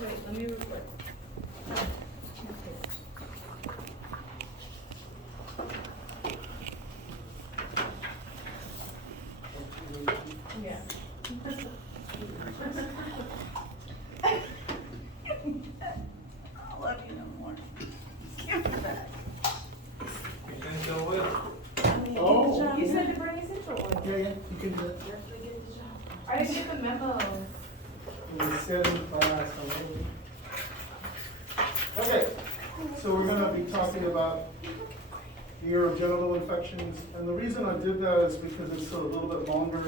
Wait, let me record. Yeah. I love you no more. Give it back. You think so well? Oh. You said to bring essential oil. Yeah, you can do it. Definitely get the job. I didn't get the memo. It's 7 class. Okay, so we're gonna be talking about the urogenital infections, and the reason I did that is because it's a little bit longer,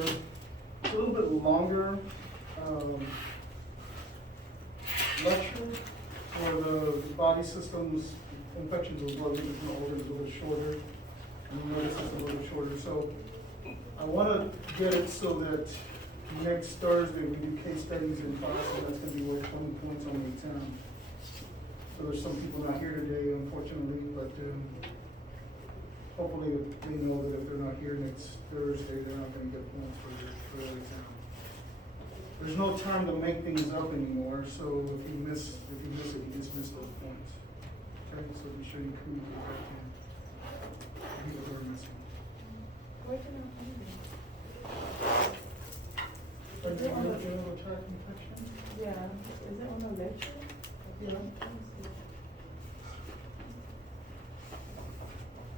lecture, for the body systems infections as well, because the organ is a little shorter, and the nervous system a little shorter. So I want to get it so that next Thursday we do case studies in class, and that's going to be worth 20 points on the exam. So there's some people not here today, unfortunately, but hopefully they know that if they're not here next Thursday, they're not going to get points for their exam. There's no time to make things up anymore, so if you miss it, you just miss those points. Okay, so be sure you communicate that to people who are missing. Where can I find it? Is it on the genital tract infection? Yeah, is it on the lecture? Yeah. Let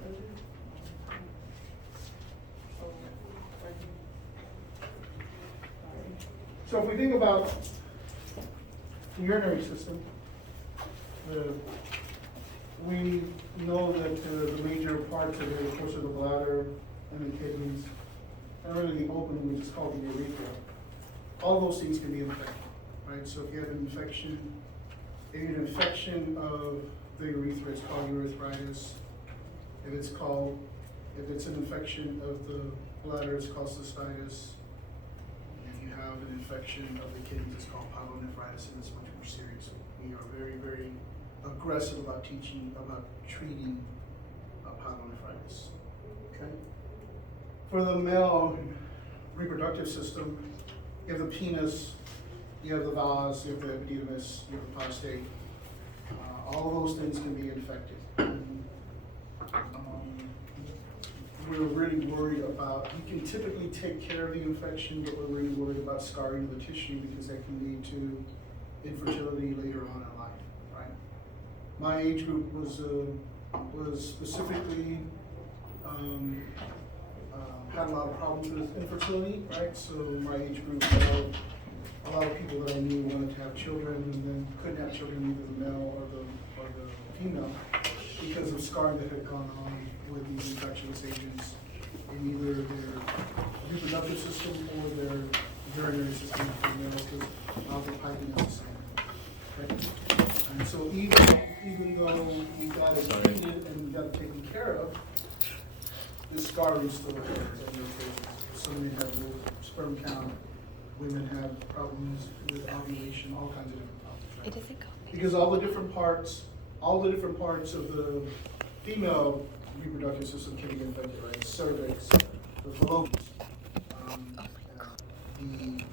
me see. Oh, right here. Sorry. So if we think about the urinary system, we know that the major parts of it, of course, are the bladder and the kidneys, and really the opening, which is called the urethra. All those things can be infected, right? So if you have an infection of the urethra, it's called urethritis. If it's an infection of the bladder, it's called cystitis. If you have an infection of the kidneys, it's called pyelonephritis, and it's much more serious. We are very, very aggressive about treating pyelonephritis. Okay. For the male reproductive system, you have the penis, you have the vas, you have the epididymis, you have the prostate. All of those things can be infected. We're really worried about, you can typically take care of the infection, but we're really worried about scarring of the tissue because that can lead to infertility later on in life, right? My age group was specifically, had a lot of problems with infertility, right? So my age group, a lot of people that I knew wanted to have children and then couldn't have children, either the male or the female, because of scarring that had gone on with these infectious agents in either their reproductive system or their urinary system for males, because algal piping is the same. Okay? And so even though we got it treated and we got it taken care of, the scarring still occurs. Some men have low sperm count, women have problems with ovulation, all kinds of different problems. Right? It isn't cold. Because all the different parts of the female reproductive system can be infected, right? Cervix, the fallopian, the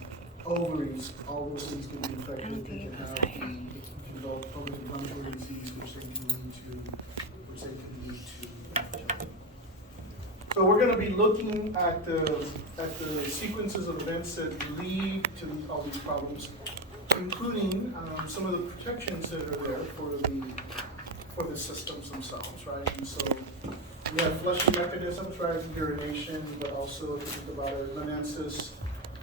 ovaries, all those things can be infected. They can have it can develop public inflammatory disease, which then can lead to infertility. So we're going to be looking at the sequences of events that lead to all these problems, including some of the protections that are there for the systems themselves, right? And so we have flushing mechanisms, right? Urination, but also if you think about it, menensis,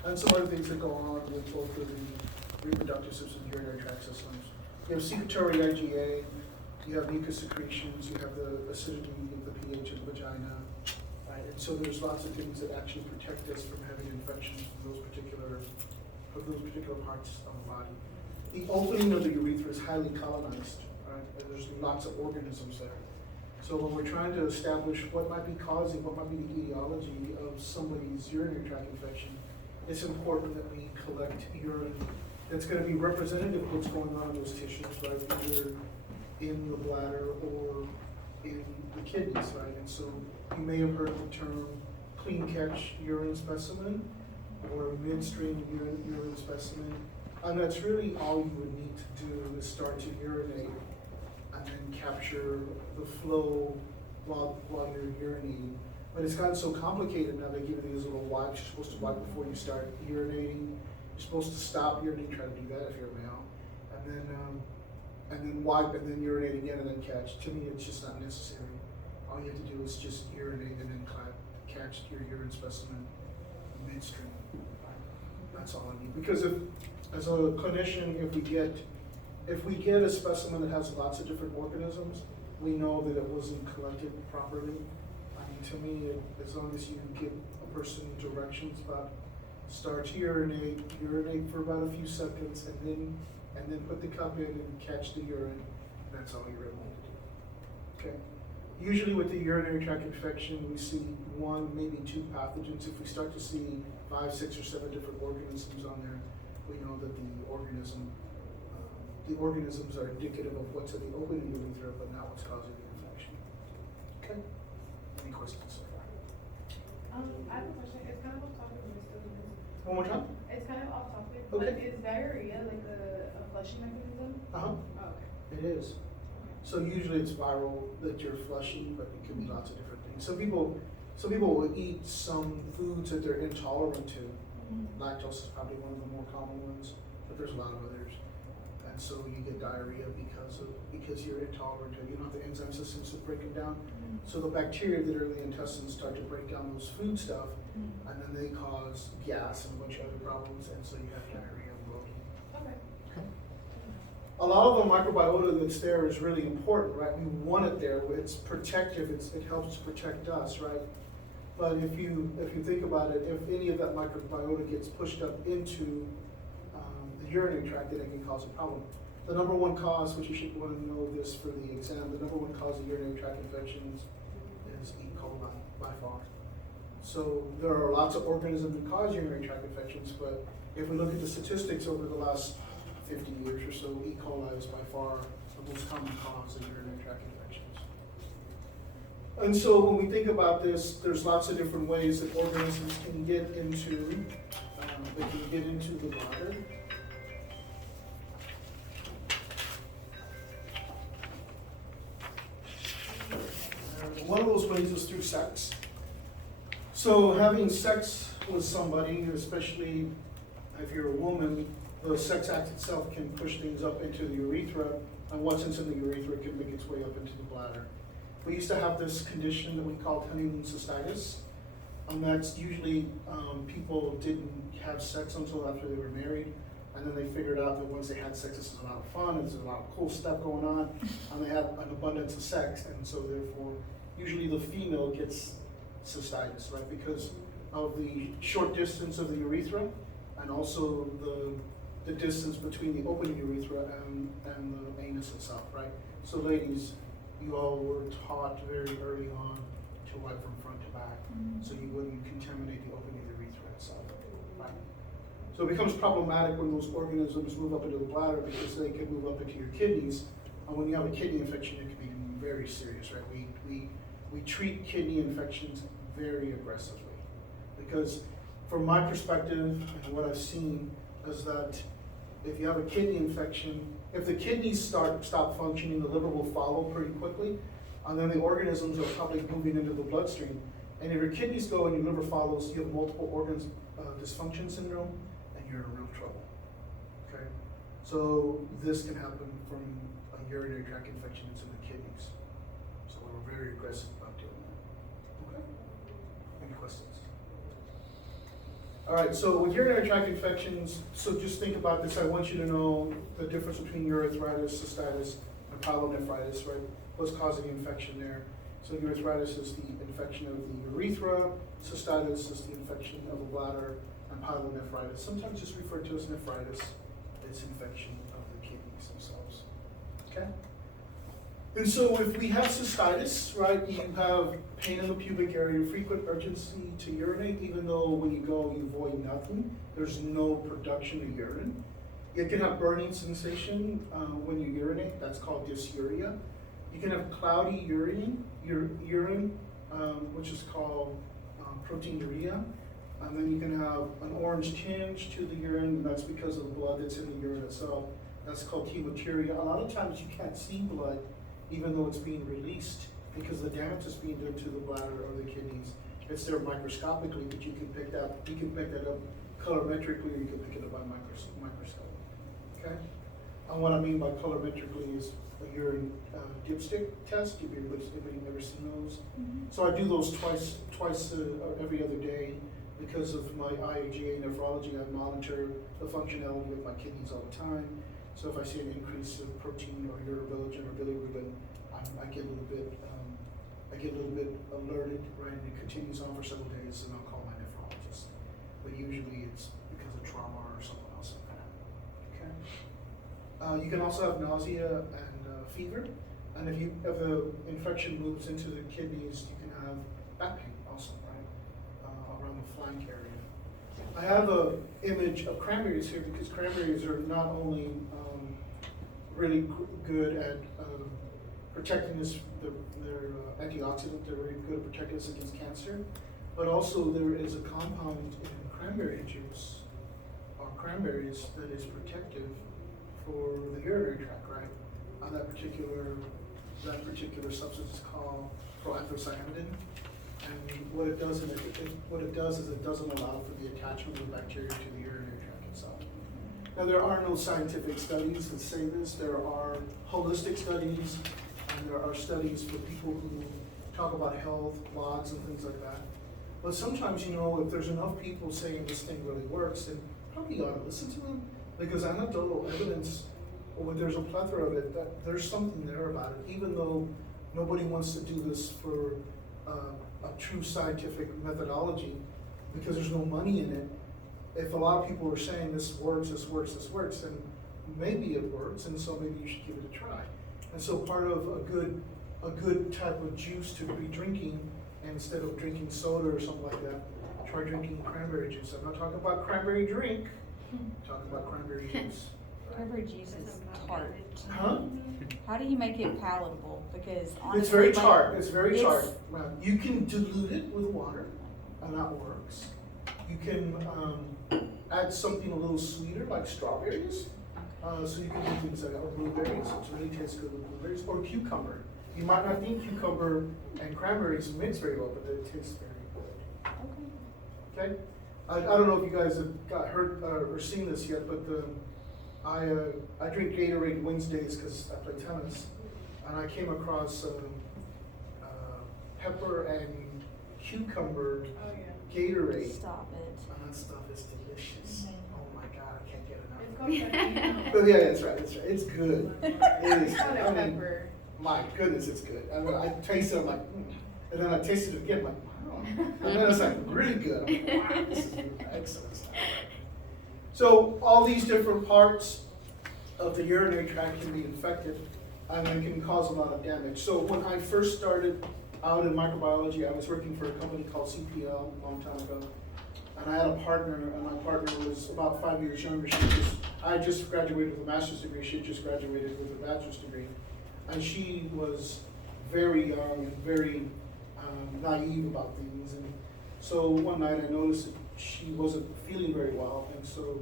and some other things that go on with both of the reproductive systems and urinary tract systems. You have secretory IgA, you have mucus secretions, you have the acidity of the pH of the vagina, right? And so there's lots of things that actually protect us from having infections from those particular parts of the body. The opening of the urethra is highly colonized, right? And there's lots of organisms there. So when we're trying to establish what might be the etiology of somebody's urinary tract infection, it's important that we collect urine that's going to be representative of what's going on in those tissues, right? Either in the bladder or in the kidneys, right? And so you may have heard the term clean catch urine specimen or midstream urine specimen, and that's really all you would need to do is start to urinate and then capture the flow while you're urinating. But it's gotten so complicated now, they give you these little wipes, you're supposed to wipe before you start urinating. You're supposed to stop urinating, try to do that if you're a male. And then wipe and then urinate again and then catch. To me, it's just not necessary. All you have to do is just urinate and then catch your urine specimen midstream. That's all I need. Because if, as a clinician, if we get a specimen that has lots of different organisms, we know that it wasn't collected properly. I mean, to me, as long as you give a person directions about start to urinate for about a few seconds, and then put the cup in and catch the urine, that's all you really need to do. Okay. Usually with the urinary tract infection, we see 1, maybe 2 pathogens. If we start to see 5, 6, or 7 different organisms on there, we know that the organisms are indicative of what's at the opening of the urethra, but not what's causing the infection. Okay? Any questions so far? I have a question. It's kind of off topic, but it's still is. One more time? It's kind of off topic, Okay. but is diarrhea like a flushing mechanism? Uh-huh. Oh, okay. It is. So usually it's viral that you're flushing, but it can be lots of different things. Some people will eat some foods that they're intolerant to. Lactose is probably one of the more common ones, but there's a lot of others. And so you get diarrhea because you're intolerant to it. You don't have the enzyme systems to break them down. So the bacteria that are in the intestines start to break down those food stuff, and then they cause gas and a bunch of other problems, and so you have diarrhea and bloating. Okay. A lot of the microbiota that's there is really important, right? We want it there. It's protective. It helps protect us, right? But if you think about it, if any of that microbiota gets pushed up into the urinary tract, then it can cause a problem. The number one cause, which you should want to know this for the exam, the number one cause of urinary tract infections is E. coli by far. So there are lots of organisms that cause urinary tract infections, but if we look at the statistics over the last 50 years or so, E. coli is by far the most common cause of urinary tract infections. And so when we think about this, there's lots of different ways that organisms can get into the bladder. One of those ways is through sex. So having sex with somebody, especially if you're a woman, the sex act itself can push things up into the urethra, and what's in the urethra can make its way up into the bladder. We used to have this condition that we called honeymoon cystitis, and that's usually people didn't have sex until after they were married, and then they figured out that once they had sex, this is a lot of fun, there's a lot of cool stuff going on, and they had an abundance of sex, and so therefore, usually the female gets cystitis, right, because of the short distance of the urethra, and also the distance between the opening urethra and the anus itself, right? So ladies, you all were taught very early on to wipe from front to back, so you wouldn't contaminate the opening urethra itself, right? So it becomes problematic when those organisms move up into the bladder because they can move up into your kidneys, and when you have a kidney infection, it can be very serious, right? We treat kidney infections very aggressively because from my perspective and what I've seen is that if you have a kidney infection, if the kidneys stop functioning, the liver will follow pretty quickly, and then the organisms are probably moving into the bloodstream. And if your kidneys go and your liver follows, you have multiple organs dysfunction syndrome, and you're in real trouble. Okay, so this can happen from a urinary tract infection into the kidneys. So we're very aggressive about doing that. Okay. Any questions? All right, so with urinary tract infections, so just think about this. I want you to know the difference between urethritis, cystitis, and pyelonephritis, right? What's causing the infection there? So urethritis is the infection of the urethra, cystitis is the infection of the bladder, and pyelonephritis, sometimes just referred to as nephritis, it's infection of the kidneys themselves, okay? And so if we have cystitis, right, you have pain in the pubic area, frequent urgency to urinate, even though when you go, you void nothing. There's no production of urine. You can have burning sensation when you urinate. That's called dysuria. You can have cloudy urine, which is called proteinuria. And then you can have an orange tinge to the urine, and that's because of the blood that's in the urine itself. That's called hematuria. A lot of times you can't see blood even though it's being released because the damage is being done to the bladder or the kidneys. It's there microscopically, but you can pick that up colorimetrically, or you can pick it up by microscope. Okay? And what I mean by colorimetrically is a urine dipstick test. If anybody never seen those, so I do those twice every other day because of my IAGA nephrology. I monitor the functionality of my kidneys all the time. So if I see an increase of protein or urobilin or bilirubin, I get a little bit alerted, right? And it continues on for several days, and I'll call my nephrologist. But usually it's because of trauma or something else like that. Okay. You can also have nausea and fever, and if the infection moves into the kidneys, you can have back pain also, right? Around the flank area. I have an image of cranberries here because cranberries are not only really good at protecting us, they're antioxidant, they're really good at protecting us against cancer, but also there is a compound in cranberry juice or cranberries that is protective for the urinary tract, right? That particular substance is called proanthocyanidin. And what it does is it doesn't allow for the attachment of bacteria to the urinary tract itself. Now there are no scientific studies that say this. There are holistic studies, and there are studies for people who talk about health, blogs, and things like that. But sometimes, if there's enough people saying this thing really works, then probably you ought to listen to them, because anecdotal evidence, there's a plethora of it, that there's something there about it, even though nobody wants to do this for a true scientific methodology, because there's no money in it. If a lot of people are saying this works, then maybe it works, and so maybe you should give it a try. And so part of a good type of juice to be drinking, and instead of drinking soda or something like that, try drinking cranberry juice. I'm not talking about cranberry drink, I'm talking about cranberry juice. Cranberry juice is tart. Huh? How do you make it palatable? Because honestly, It's very like, tart. It's very it's- tart. You can dilute it with water, and that works. You can add something a little sweeter, like strawberries. So you can do things like that, or blueberries, which really tastes good with blueberries, or cucumber. You might not think cucumber and cranberries mix very well, but it tastes very good. Okay? I don't know if you guys have heard or seen this yet, but I drink Gatorade Wednesdays because I play tennis, and I came across pepper and cucumber Oh, yeah. Gatorade. Stop it. And that stuff is delicious. Oh my God, I can't get It's enough. called pepper. But yeah, that's right. It's good. It is. Call it I mean, pepper. my goodness, it's good. I mean, I taste it, I'm like, and then I taste it again, I'm like, wow. And then it's like really good. I'm like, wow, this is excellent stuff. So all these different parts of the urinary tract can be infected, and it can cause a lot of damage. So when I first started out in microbiology, I was working for a company called CPL a long time ago. And I had a partner, and my partner was about 5 years younger. I had just graduated with a master's degree. She had just graduated with a bachelor's degree. And she was very young and very naive about things. And so one night I noticed that she wasn't feeling very well. And so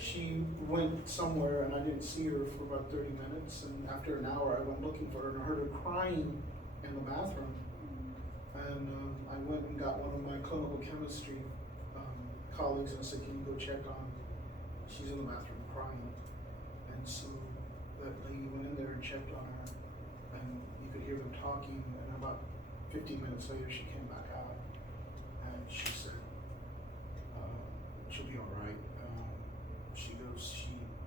she went somewhere, and I didn't see her for about 30 minutes. And after an hour, I went looking for her, and I heard her crying in the bathroom. And I went and got one of my clinical chemistry colleagues, and I said, can you go check on, she's in the bathroom crying. And so that lady went in there and checked on her, and you could hear them talking, and about 15 minutes later she came back out, and she said, she'll be all right. She goes,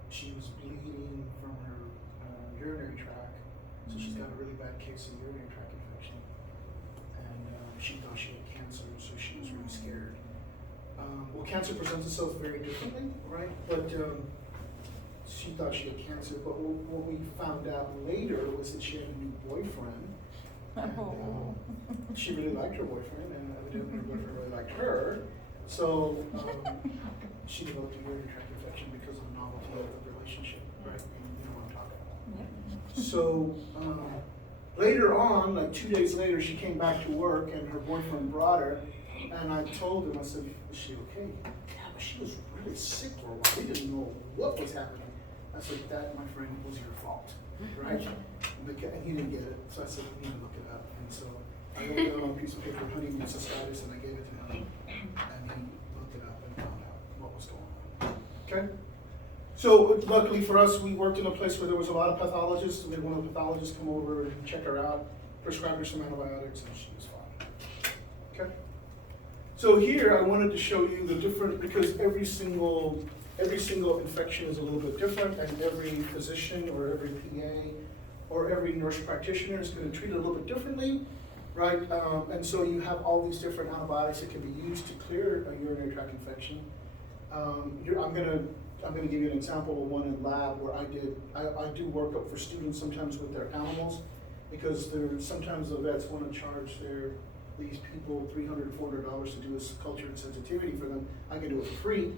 she was bleeding from her urinary tract, so she's got a really bad case of urinary tract infection, and she thought she had cancer, so she was really scared. Well, cancer presents itself very differently, right? But she thought she had cancer, but what we found out later was that she had a new boyfriend. And, she really liked her boyfriend, and evidently her boyfriend really liked her. So she developed a urinary tract infection because of the novelty of the relationship, right? You know what I'm talking about. Yep. So later on, like 2 days later, she came back to work, and her boyfriend brought her. And I told him, I said, is she okay? Yeah, but she was really sick for a while. We didn't know what was happening. I said, that, my friend, was your fault, right? And he didn't get it, so I said, you need to look it up. And so I wrote down on a piece of paper, honeymoon cystitis, and I gave it to him. And he looked it up and found out what was going on. Okay? So luckily for us, we worked in a place where there was a lot of pathologists. We had one of the pathologists come over and check her out, prescribe her some antibiotics, and she was fine. Okay? So here I wanted to show you the different, because every single infection is a little bit different, and every physician or every PA or every nurse practitioner is going to treat it a little bit differently, right? And so you have all these different antibiotics that can be used to clear a urinary tract infection. I'm gonna give you an example of one in lab where I do workup for students sometimes with their animals, because sometimes the vets want to charge these people $300, $400 to do a culture and sensitivity for them. I can do it for free.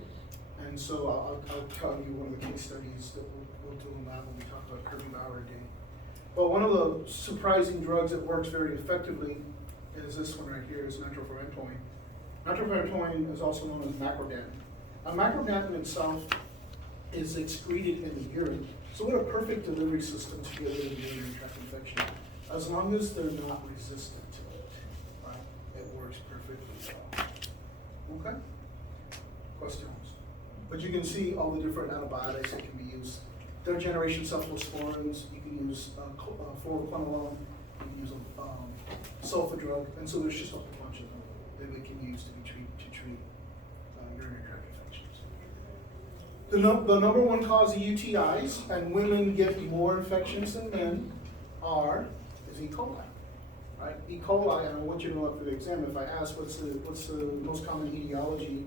And so I'll tell you one of the case studies that we'll do in lab when we talk about Kirby Bauer again. But one of the surprising drugs that works very effectively is this one right here, is nitrofurantoin. Nitrofurantoin is also known as macrodan. Now, macrodan itself is excreted in the urine. So what a perfect delivery system to get rid of urinary tract infection. As long as they're not resistant to it, right? It works perfectly well. Okay? Questions? But you can see all the different antibiotics that can be used. Third generation cephalosporins, you can use fluoroquinolone, you can use a sulfa drug, and so there's just a whole bunch of them that we can use to treat urinary tract infections. The number one cause of UTIs, and women get more infections than men, is E. coli. Right? E. coli, and I want you to know after the exam, if I ask what's the most common etiology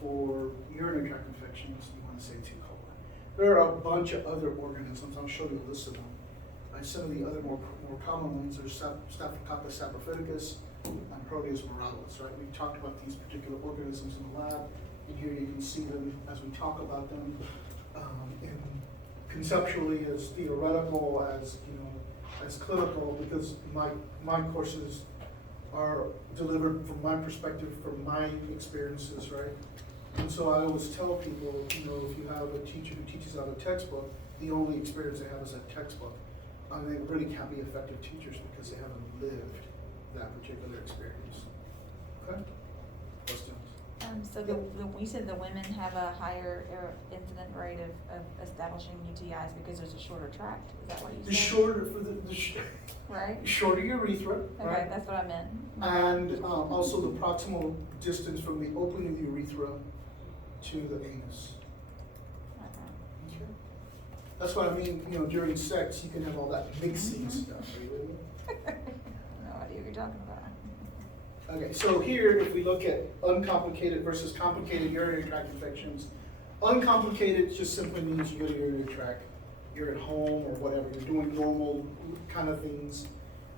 for urinary tract infections, you want to say it's E. coli. There are a bunch of other organisms. I'll show you a list of them. Some of the other more common ones are Staphylococcus saprophyticus and Proteus moralis. Right? We talked about these particular organisms in the lab, and here you can see them as we talk about them, conceptually, as theoretical, as as clinical, because my courses are delivered from my perspective, from my experiences, right? And so I always tell people, if you have a teacher who teaches out a textbook, the only experience they have is that textbook. They really can't be effective teachers because they haven't lived that particular experience. Okay? Questions? So you said the women have a higher incident rate of establishing UTIs because there's a shorter tract. Is that what you said? The shorter right? Shorter urethra. Okay, right? That's what I meant. And also the proximal distance from the opening of the urethra to the anus. Okay. That's what I mean. During sex, you can have all that mixing stuff. Are you with me? No idea what you're talking about. Okay, so here, if we look at uncomplicated versus complicated urinary tract infections, uncomplicated just simply means you go to urinary tract, you're at home or whatever, you're doing normal kind of things,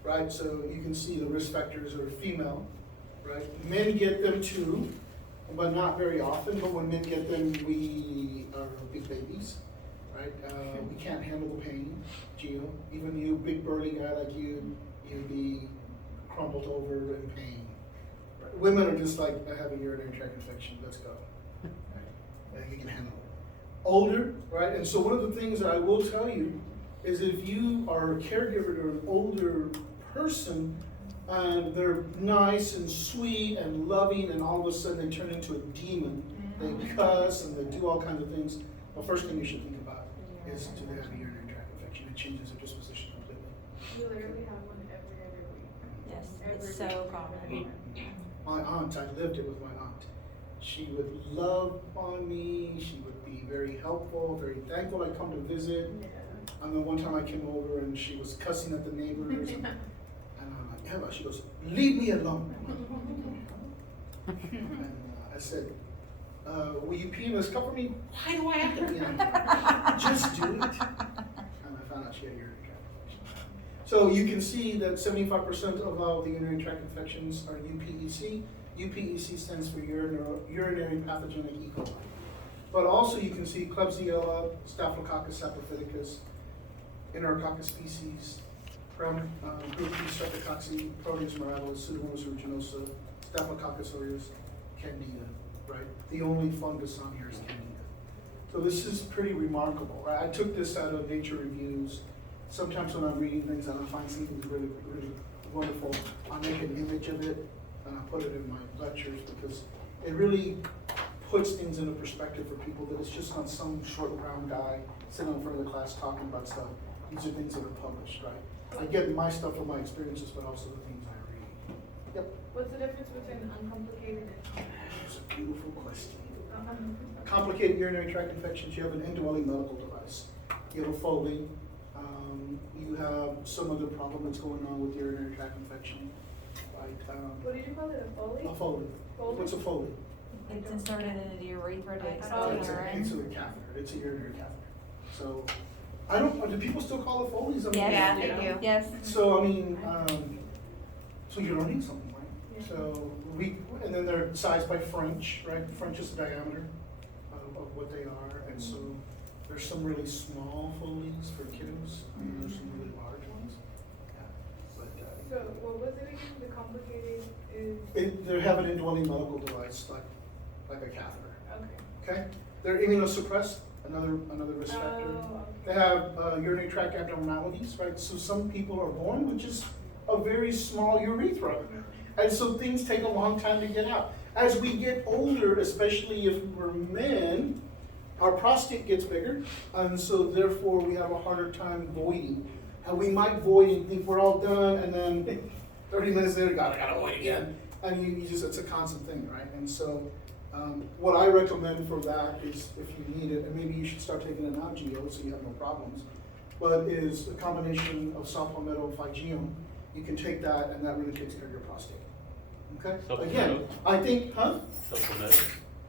right? So you can see the risk factors are female, right? Men get them too, but not very often, but when men get them, we are big babies, right? We can't handle the pain, Gio. Even you, big burly guy like you'd be crumpled over in pain. Women are just like, I have a urinary tract infection, let's go. Right? You can handle it. Older, right? And so one of the things that I will tell you is if you are a caregiver to an older person and they're nice and sweet and loving and all of a sudden they turn into a demon, they cuss and they do all kinds of things, the first thing you should think about is, do they have a urinary tract infection? It changes their disposition completely. We literally have one every week. Yes, Every it's so week. common. My aunt, I lived it with my aunt. She would love on me, she would be very helpful, very thankful I'd come to visit. Yeah. And then one time I came over and she was cussing at the neighbors. And I'm like, Eva, she goes, leave me alone. And I said, will you pee in this cup for me? Why do I have to pee in it? Just do it. And I found out she had urinary tract infection. So you can see that 75% of all the urinary tract infections are UPEC. UPEC stands for urinary pathogenic E. coli. But also you can see Klebsiella, Staphylococcus saprophyticus, Enterococcus species, group B streptococci, Proteus moralis, Pseudomonas aeruginosa, Staphylococcus aureus, Candida, right? The only fungus on here is Candida. So this is pretty remarkable, right? I took this out of Nature Reviews. Sometimes when I'm reading things and I find something really, really wonderful, I make an image of it and I put it in my lectures because it really puts things into perspective for people, that it's just not some short brown guy sitting in front of the class talking about stuff. These are things that are published, right? I get my stuff from my experiences, but also the things I read. Yep. What's the difference between uncomplicated and complicated? It's a beautiful question. Um, Complicated urinary tract infections, you have an indwelling medical device. You have a Foley. You have some other problem that's going on with urinary tract infection, like What did you call it, a Foley? a Foley. Foley? What's a Foley? It's inserted into the urethra to Oh, expel It's a urine. catheter. It's a urinary catheter. So, I don't. Do people still call it Foleys? I mean, Yes. Yeah, they do. Yes. So I mean, so you're learning something, right? Yeah. So and then they're sized by French, right? French is the diameter of what they are, and so there's some really small Foleys for kiddos, and there's some really large ones. Yeah. But So what was it again? The complicated is, they have an indwelling medical device, like a catheter. okay. Okay, they're immunosuppressed. Another risk factor. Oh, They have urinary tract abnormalities, right? So some people are born with just a very small urethra. And so things take a long time to get out. As we get older, especially if we're men, our prostate gets bigger, and so therefore we have a harder time voiding. And we might void and think we're all done, and then 30 minutes later, God, I gotta void again. And you just, it's a constant thing, right? And so what I recommend for that is, if you need it, and maybe you should start taking an Algeo so you have no problems, but is a combination of saw palmetto and Phygeum. You can take that, and that really takes care of your prostate. Okay? Again, I think,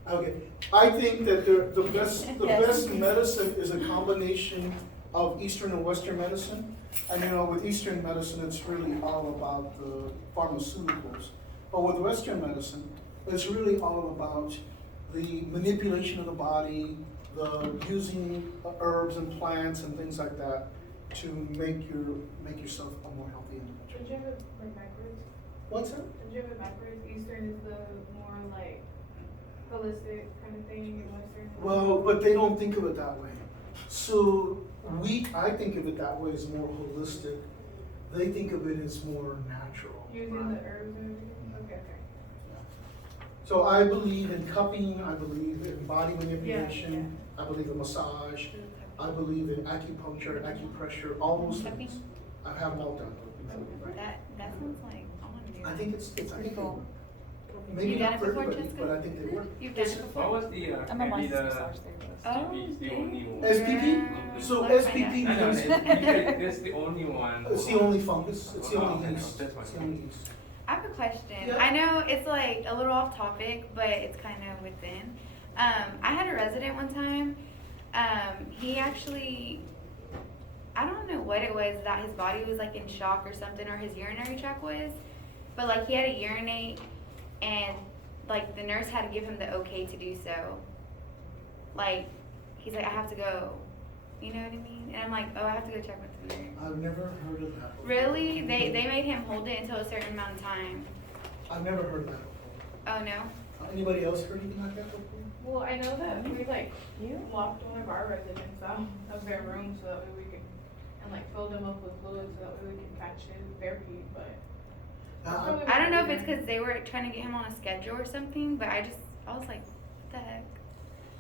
okay, I think that the best medicine is a combination of Eastern and Western medicine. And with Eastern medicine, it's really all about the pharmaceuticals. But with Western medicine, it's really all about the manipulation of the body, the using herbs and plants and things like that to make yourself a more healthy individual. Don't you have it like backwards? What's that? Don't you have it backwards? Eastern is the more like holistic kind of thing, and Western is Well, but they don't think of it that way. So I think of it that way as more holistic. They think of it as more natural. using right? the herbs and everything? Okay. So I believe in cupping, I believe in body manipulation, Yeah, I believe in massage, I believe in acupuncture, acupressure, all those things. I have them all done. That sounds like, I want to do that. I think it's pretty cool. Maybe You not done for it before, everybody, Jessica? but I think they work. You've done it What before? was the I'm a licensed Candida massage therapist. Oh, STP is the only one? SPP? So Let's find SPP No, means, that's the only one. it's the only fungus, it's the Oh, only okay, yeast, that's fine. it's the only yeast. I have a question. Yeah. I know it's like a little off topic, but it's kind of within. I had a resident one time. He actually, I don't know what it was, that his body was like in shock or something, or his urinary tract was, but like he had to urinate, and like the nurse had to give him the okay to do so. Like, he's like, I have to go. You know what I mean? And I'm like, oh, I have to go check with the nurse. I've never heard of that. Really? They made him hold it until a certain amount of time. I've never heard of that before. Oh, no? Anybody else heard anything like that before? Well, I know that we like locked one of our residents out of their room so that way we could, and like filled them up with fluids so that way we could catch his bare feet, but. I don't know if it's because they were trying to get him on a schedule or something, but I was like, what the heck?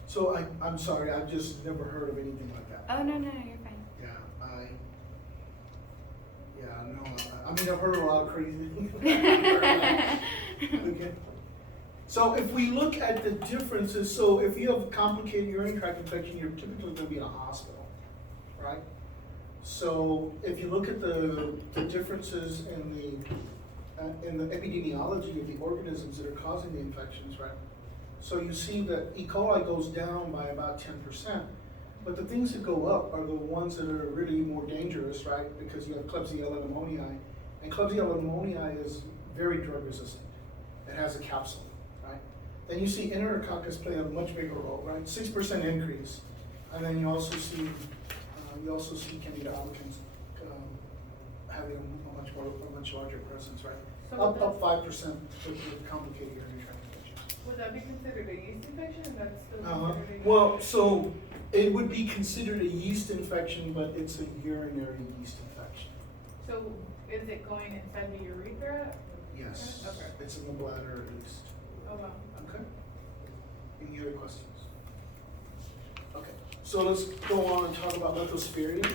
So I'm sorry, I've just never heard of anything like that. Oh, no, you're fine. I mean, I've heard a lot of crazy things. Okay. So if we look at the differences, so if you have a complicated urinary tract infection, you're typically gonna be in a hospital, right? So if you look at the differences in the epidemiology of the organisms that are causing the infections, right? So you see that E. coli goes down by about 10%, but the things that go up are the ones that are really more dangerous, right? Because you have Klebsiella pneumoniae, and Klebsiella pneumoniae is very drug resistant. It has a capsule, right? Then you see Enterococcus play a much bigger role, right? 6% increase, and then you also see Candida albicans having a much larger presence, right? So Up 5% with complicated urinary tract infections. would that be considered a yeast infection, or that's still considered a? Well, so It would be considered a yeast infection, but it's a urinary yeast infection. So is it going inside the urethra? Yes. Okay. It's in the bladder at least. Oh, wow. Okay. Any other questions? Okay, so let's go on and talk about leptospiria.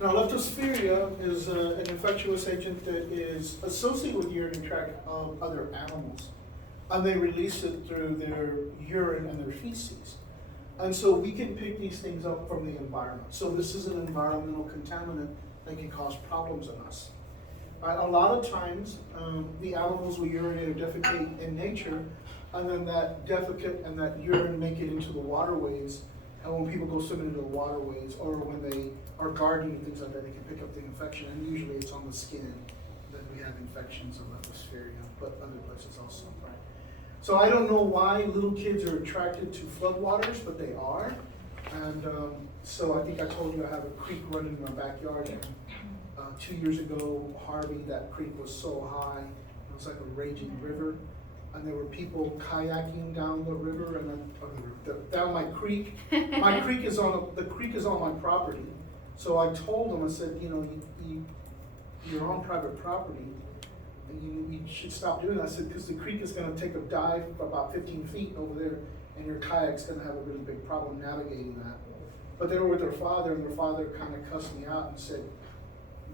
Now, leptospiria is an infectious agent that is associated with urinary tract of other animals, and they release it through their urine and their feces. And so we can pick these things up from the environment. So this is an environmental contaminant that can cause problems in us. A lot of times, the animals will urinate or defecate in nature, and then that defecate and that urine make it into the waterways. And when people go swimming into the waterways, or when they are gardening and things like that, they can pick up the infection. And usually it's on the skin that we have infections of leptospiria, but other places also, right? So I don't know why little kids are attracted to floodwaters, but they are. And so I think I told you I have a creek running in my backyard. And 2 years ago, Harvey, that creek was so high, it was like a raging river. And there were people kayaking down the river and then down my creek. My creek is the creek is on my property. So I told them, I said, you know, you're on private property. You should stop doing that. I said, because the creek is going to take a dive about 15 feet over there, and your kayak's going to have a really big problem navigating that. But they were with their father, and their father kind of cussed me out and said,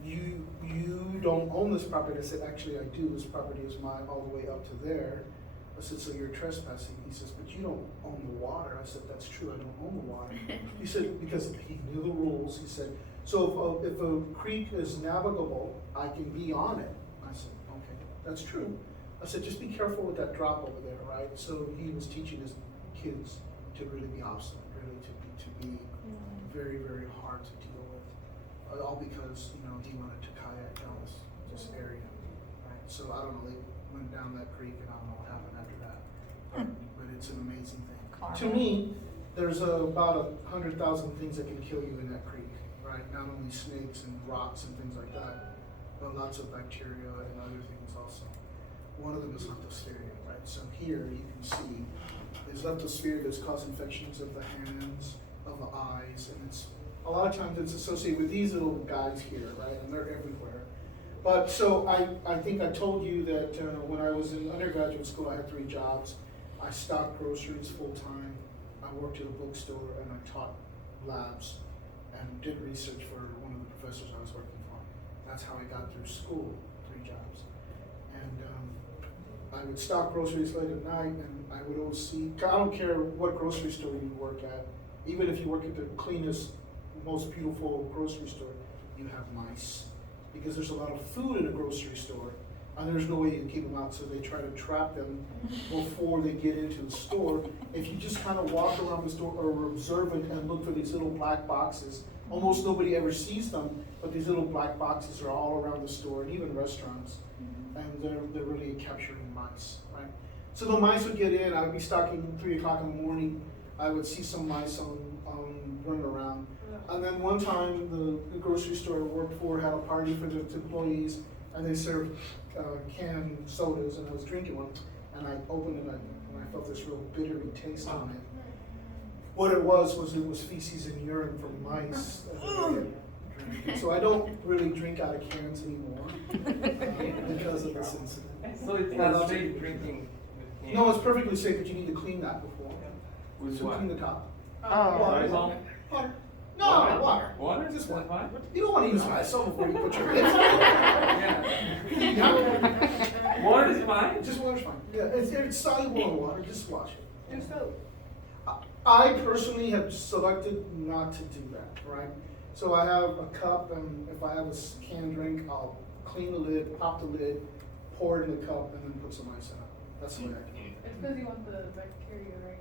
you don't own this property. I said, actually I do. This property is mine all the way up to there. I said, so you're trespassing. He says, but you don't own the water. I said, that's true, I don't own the water. He said, because he knew the rules. He said, so if a creek is navigable, I can be on it. I said, okay, that's true. I said, just be careful with that drop over there, right? So he was teaching his kids to really be obstinate, really to be very, very hard to deal with. All because, you know, he wanted to kayak down this area, right? So I don't know, they went down that creek and I don't know what happened after that. But it's an amazing thing. Karma. To me, there's about 100,000 things that can kill you in that creek, right? Not only snakes and rocks and things like that, but lots of bacteria and other things also. One of them is leptospiria, right? So here you can see there's leptospiria that's cause infections of the hands, of the eyes, and it's a lot of times it's associated with these little guys here, right? And they're everywhere. But so I think I told you that when I was in undergraduate school, I had 3 jobs. I stocked groceries full time. I worked at a bookstore and I taught labs and did research for one of the professors I was working for. That's how I got through school, 3 jobs. And I would stock groceries late at night, and I would always see, I don't care what grocery store you work at, even if you work at the cleanest, most beautiful grocery store, you have mice. Because there's a lot of food in a grocery store, and there's no way you can keep them out, so they try to trap them before they get into the store. If you just kind of walk around the store or are observant and look for these little black boxes, almost nobody ever sees them, but these little black boxes are all around the store and even restaurants, and they're really capturing mice, right? So the mice would get in. I would be stocking 3 o'clock in the morning. I would see some mice running around. And then one time, the grocery store I worked for had a party for the employees, and they served canned sodas, and I was drinking one, and I opened it, and I felt this real bittery taste on it. What it was feces and urine from mice that they had drinking. So I don't really drink out of cans anymore because of this incident. So it's not safe drinking with No, it's perfectly safe, but you need to clean that before. With So what? clean the top. Oh. Water. Lysol? Water. No, water. Water? Just That's water. fine. You don't want to use Lysol before you put your lips on it. Yeah. Water is fine? Just water's fine. Yeah, it's soluble in water. Just wash it. Do soap. I personally have selected not to do that, right? So I have a cup, and if I have a canned drink, I'll clean the lid, pop the lid, pour it in the cup, and then put some ice in it. That's the way I do it. It's because you want the bacteria, right?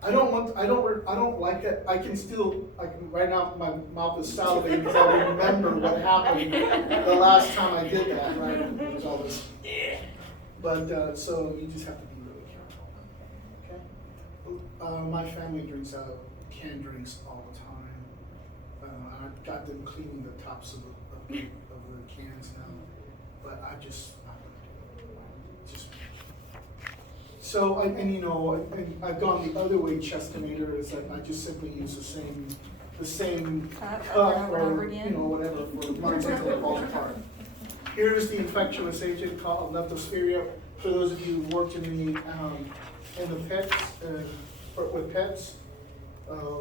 I don't like that. I can still, right now, my mouth is salivating because I remember what happened the last time I did that, right? There's all this. But, so you just have to be really careful, okay? My family drinks canned drinks all the time. I've got them cleaning the tops of the cans now, but I'm not gonna do it. Just So, and you know, I've gone the other way, chestinator, is that I just simply use the same Cut cut over and over or, again. you know, whatever, for months until it falls apart. Here is the infectious agent called leptospirea. For those of you who worked in the pets, with pets,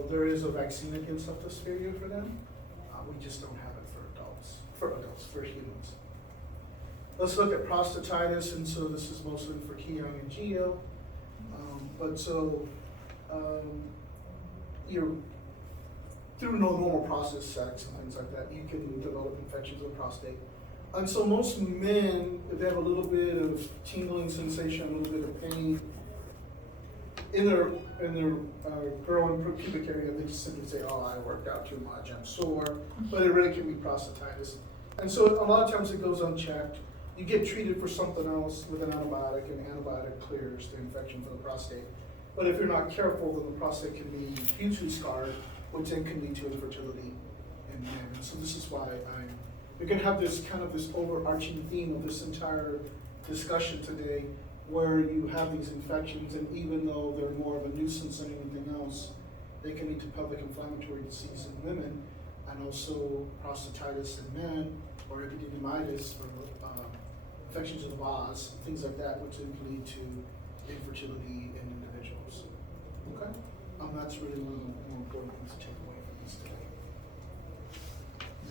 there is a vaccine against leptospirea for them. We just don't have it for humans. Let's look at prostatitis, and so this is mostly for Keon and Geo. You're through no normal process, sex and things like that, you can develop infections of the prostate. And so most men, if they have a little bit of tingling sensation, a little bit of pain in their growing pubic area, they just simply say, "Oh, I worked out too much, I'm sore," but it really can be prostatitis. And so a lot of times it goes unchecked. You get treated for something else with an antibiotic, and the antibiotic clears the infection for the prostate. But if you're not careful, then the prostate can be hugely scarred, which then can lead to infertility in men. And so this is why we're going to have this kind of this overarching theme of this entire discussion today, where you have these infections, and even though they're more of a nuisance than anything else, they can lead to pelvic inflammatory disease in women, and also prostatitis in men, or epididymitis, or infections of the vas, things like that, which then can lead to infertility in individuals. Okay? That's really one of the more important things to take away from this today.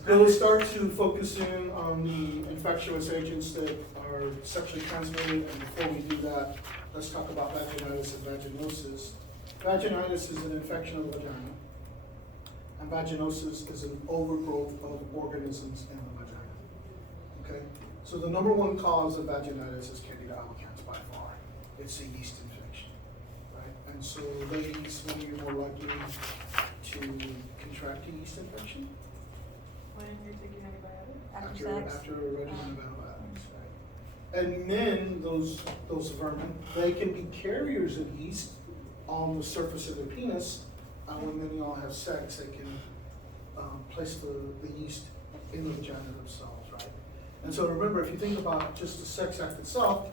Now let's start to focus in on the infectious agents that are sexually transmitted, and before we do that, let's talk about vaginitis and vaginosis. Vaginitis is an infection of the vagina, and vaginosis is an overgrowth of organisms in the vagina. Okay? So the number one cause of vaginitis is Candida albicans by far. It's a yeast infection, right? And so ladies, when you're more likely to contract a yeast infection? When you're taking antibiotics? After a regimen of antibiotics, right? And men, those vermin, they can be carriers of yeast on the surface of their penis. When many all have sex, they can place the yeast in the vagina themselves, right? And so remember, if you think about just the sex act itself,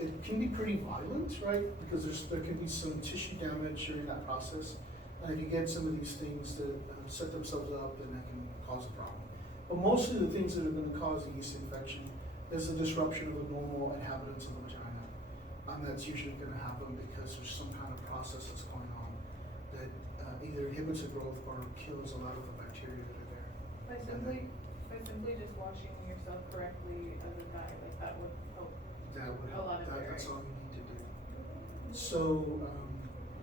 it can be pretty violent, right? Because there can be some tissue damage during that process. And if you get some of these things that set themselves up, then that can cause a problem. But mostly the things that are going to cause a yeast infection is the disruption of the normal inhabitants of the vagina. And that's usually going to happen because there's some kind of process that's going on that either inhibits the growth or kills a lot of the bacteria that are there. By simply just washing yourself correctly as a guy, like that would help. That would A help. lot of it, That's right? all you need to do. So,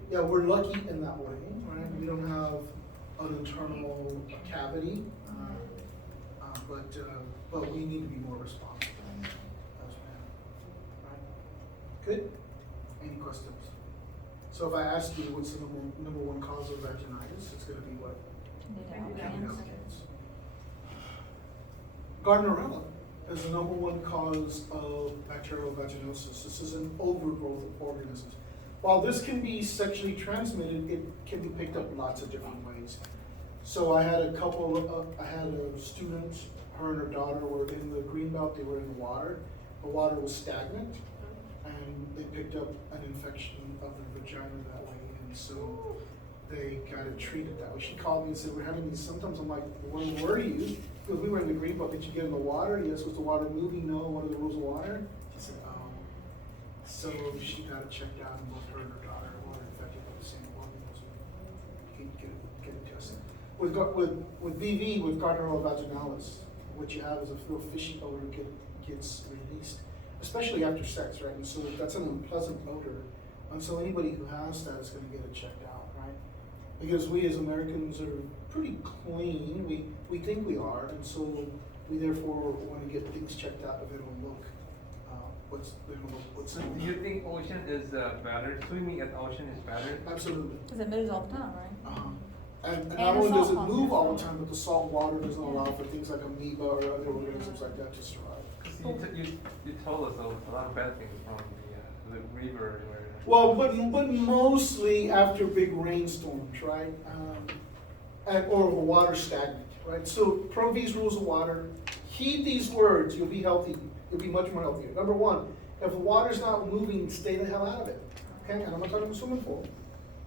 yeah, we're lucky in that way, right? We don't have an internal cavity, but we need to be more responsible as men, right? Good? Any questions? So if I ask you what's the number one cause of vaginitis, it's going to be what? Candida Candida albicans. Gardnerella is the number one cause of bacterial vaginosis. This is an overgrowth of organisms. While this can be sexually transmitted, it can be picked up lots of different ways. So I had a student, her and her daughter were in the greenbelt, they were in the water. The water was stagnant, and they picked up an infection of the vagina that way, and so they got it treated that way. She called me and said, "We're having these symptoms." I'm like, "Where were you?" Because we were in the greenbelt. Did you get in the water? Yes. Was the water moving? No. What are the rules of water? She said, "Oh." So she got it checked out, and both her and her daughter were infected by the same organism. Get it tested. With BV, with Gardnerella vaginalis, what you have is a little fishy odor gets released, especially after sex, right? And so that's an unpleasant odor. And so anybody who has that is going to get it checked out, right? Because we as Americans are pretty clean. We think we are, and so we therefore want to get things checked out if they don't look what's So do you think ocean is better? Swimming at ocean is better? Absolutely. Because it moves all the time, right? And And not the only does it salt move water. all the time, but the salt water doesn't allow for things like amoeba or other organisms like that to survive. 'Cause you told us a lot of bad things from the river where. Well, but mostly after big rainstorms, right? Or the water stagnant, right? So Pro V's rules of water, heed these words, you'll be healthy. You'll be much more healthier. Number one, If the water's not moving, stay the hell out of it, okay? And I'm not talking about a swimming pool.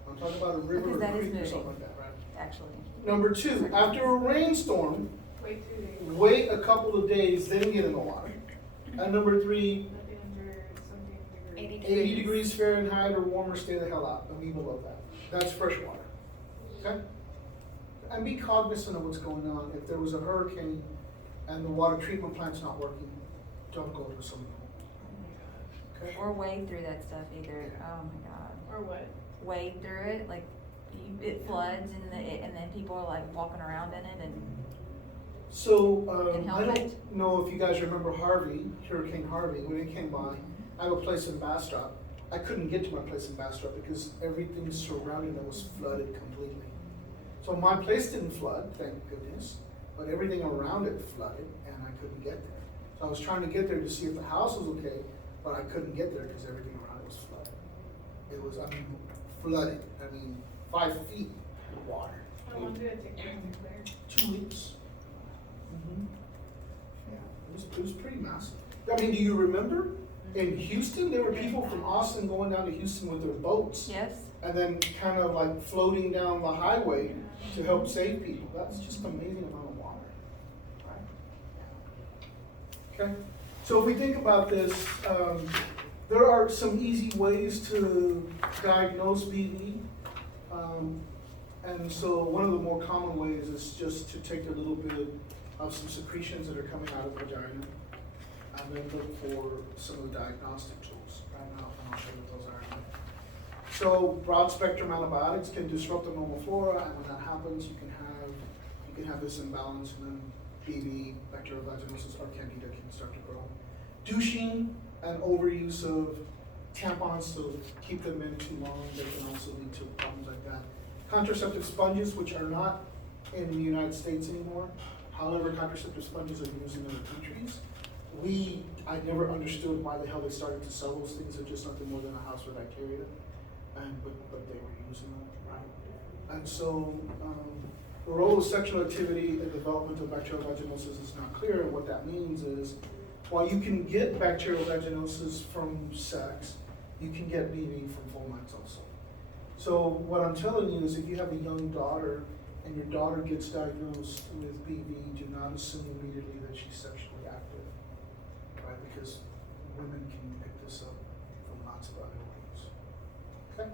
I'm talking about a river Because or that is creek or moving. something like that, right? Actually. Number two, after a rainstorm, Wait 2 days. wait a couple of days, then get in the water. And number three, Nothing under something degree. 80 degrees Fahrenheit or warmer, stay the hell out, don't be below that. That's fresh water, okay? And be cognizant of what's going on. If there was a hurricane and the water treatment plant's not working, don't go to a swimming pool, okay? Or wade through that stuff either. Oh my God. Or what? Wade through it, like, it floods and then people are like walking around in it and. So, And I helmet. don't know if you guys remember Hurricane Harvey, when it came by. I have a place in Bastrop. I couldn't get to my place in Bastrop because everything surrounding it was flooded completely. So my place didn't flood, thank goodness, but everything around it flooded and I couldn't get there. So I was trying to get there to see if the house was okay, but I couldn't get there because everything around it was flooded. It was, flooded, 5 feet of water. How long did it take them to clear? 2 weeks. Yeah, it was pretty massive. Do you remember in Houston, there were people from Austin going down to Houston with their boats Yes. and then kind of like floating down the highway to help save people. That's just an amazing amount of water, right? Okay, so if we think about this, there are some easy ways to diagnose BV. And so one of the more common ways is just to take a little bit of some secretions that are coming out of the vagina and then look for some of the diagnostic tools. Right now, and I'll show you what those are. So broad spectrum antibiotics can disrupt the normal flora, and when that happens, you can have this imbalance, and then BV, bacterial vaginosis, or candida can start to grow. Douching and overuse of tampons to keep them in too long, they can also lead to problems like that. Contraceptive sponges, which are not in the United States anymore. However, contraceptive sponges are used in other countries. I never understood why the hell they started to sell those things. They're just nothing more than a house with bacteria, but they were using them, right? And so the role of sexual activity in the development of bacterial vaginosis is not clear, and what that means is, while you can get bacterial vaginosis from sex, you can get BV from fomites also. So what I'm telling you is, if you have a young daughter and your daughter gets diagnosed with BV, do not assume immediately that she's sexually active, right? Because women can pick this up from lots of other ways. Okay?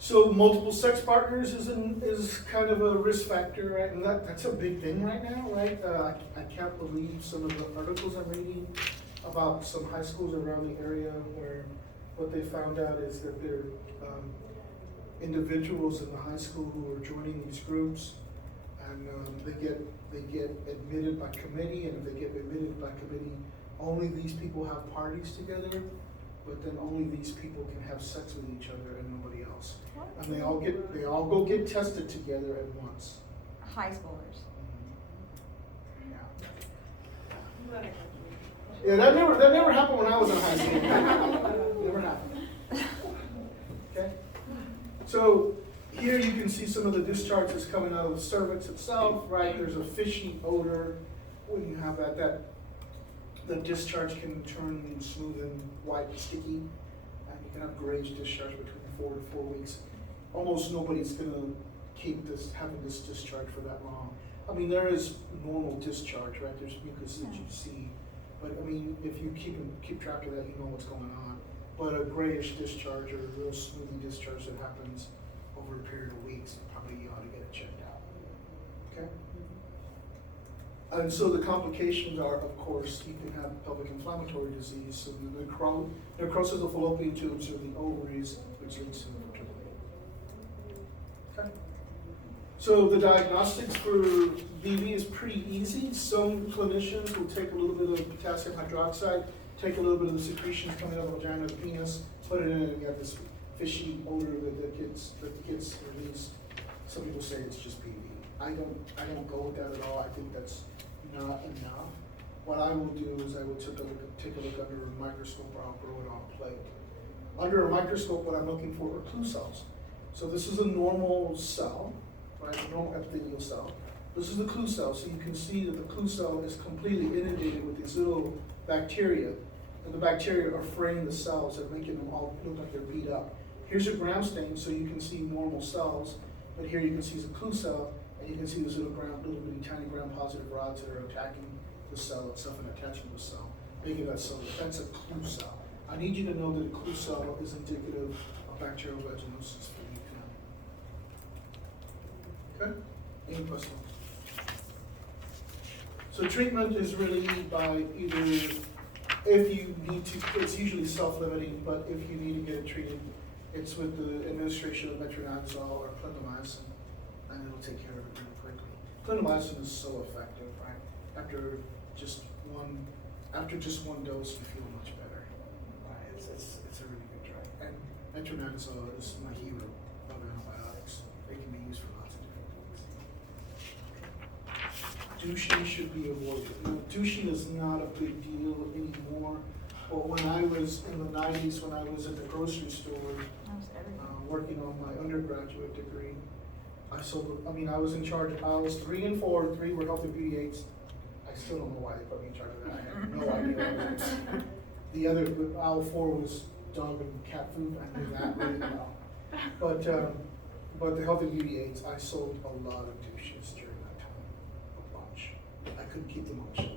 So multiple sex partners is kind of a risk factor, right? And that's a big thing right now, right? I can't believe some of the articles I'm reading about some high schools around the area where what they found out is that there are individuals in the high school who are joining these groups, and they get admitted by committee, and if they get admitted by committee, only these people have parties together, but then only these people can have sex with each other and nobody else. And they all go get tested together at once. High schoolers. Yeah. I'm glad I got Yeah, that never happened when I was in high school. Never happened. Okay? So here you can see some of the discharges coming out of the cervix itself, right? There's a fishy odor when you have that the discharge can turn smooth and white and sticky, and you can have grayish discharge between 4 to 4 weeks. Almost nobody's gonna keep having this discharge for that long. There is normal discharge, right? There's mucus that you see, but if you keep track of that, you know what's going on. But a grayish discharge or a real smoothly discharge that happens over a period of weeks, probably you ought to get it checked out. Okay? And so the complications are, of course, you can have pelvic inflammatory disease, so the necrosis of fallopian tubes or the ovaries, which leads to infertility. Okay? So the diagnostics for BV is pretty easy. Some clinicians will take a little bit of potassium hydroxide, take a little bit of the secretions coming out of the vagina of the penis, put it in, and you have this fishy odor that the kids release. Some people say it's just BV. I don't go with that at all. I think that's not enough. What I will do is I will take a look under a microscope, or I'll grow it on a plate. Under a microscope, what I'm looking for are clue cells. So this is a normal cell, right? A normal epithelial cell. This is the clue cell, so you can see that the clue cell is completely inundated with these little bacteria. and the bacteria are fraying the cells and making them all look like they're beat up. Here's a gram stain, so you can see normal cells, but here you can see the clue cell, and you can see those little bitty tiny gram-positive rods that are attacking the cell itself and attaching to the cell, making that cell. That's a clue cell. I need you to know that a clue cell is indicative of bacterial vaginosis for the UTI. Okay? Any questions? So treatment is really by either, if you need to, it's usually self-limiting, but if you need to get it treated, it's with the administration of metronidazole or clindamycin, and it'll take care of it really quickly. Clindamycin is so effective, right? After just one dose, you feel much better. Right? It's a really good drug. And metronidazole is my hero of antibiotics. They can be used for lots of different things. Douching should be avoided. Now, douching is not a big deal anymore. But when I was in the 90s, when I was at the grocery store, working on my undergraduate degree, I was in charge of aisles 3 and 4. 3 were health and beauty aids. I still don't know why they put me in charge of that. I have no idea. The other, aisle 4 was dog and cat food. I knew that really well. But the health and beauty aids, I sold a lot of douches during that time. A bunch. I couldn't keep them on shelves.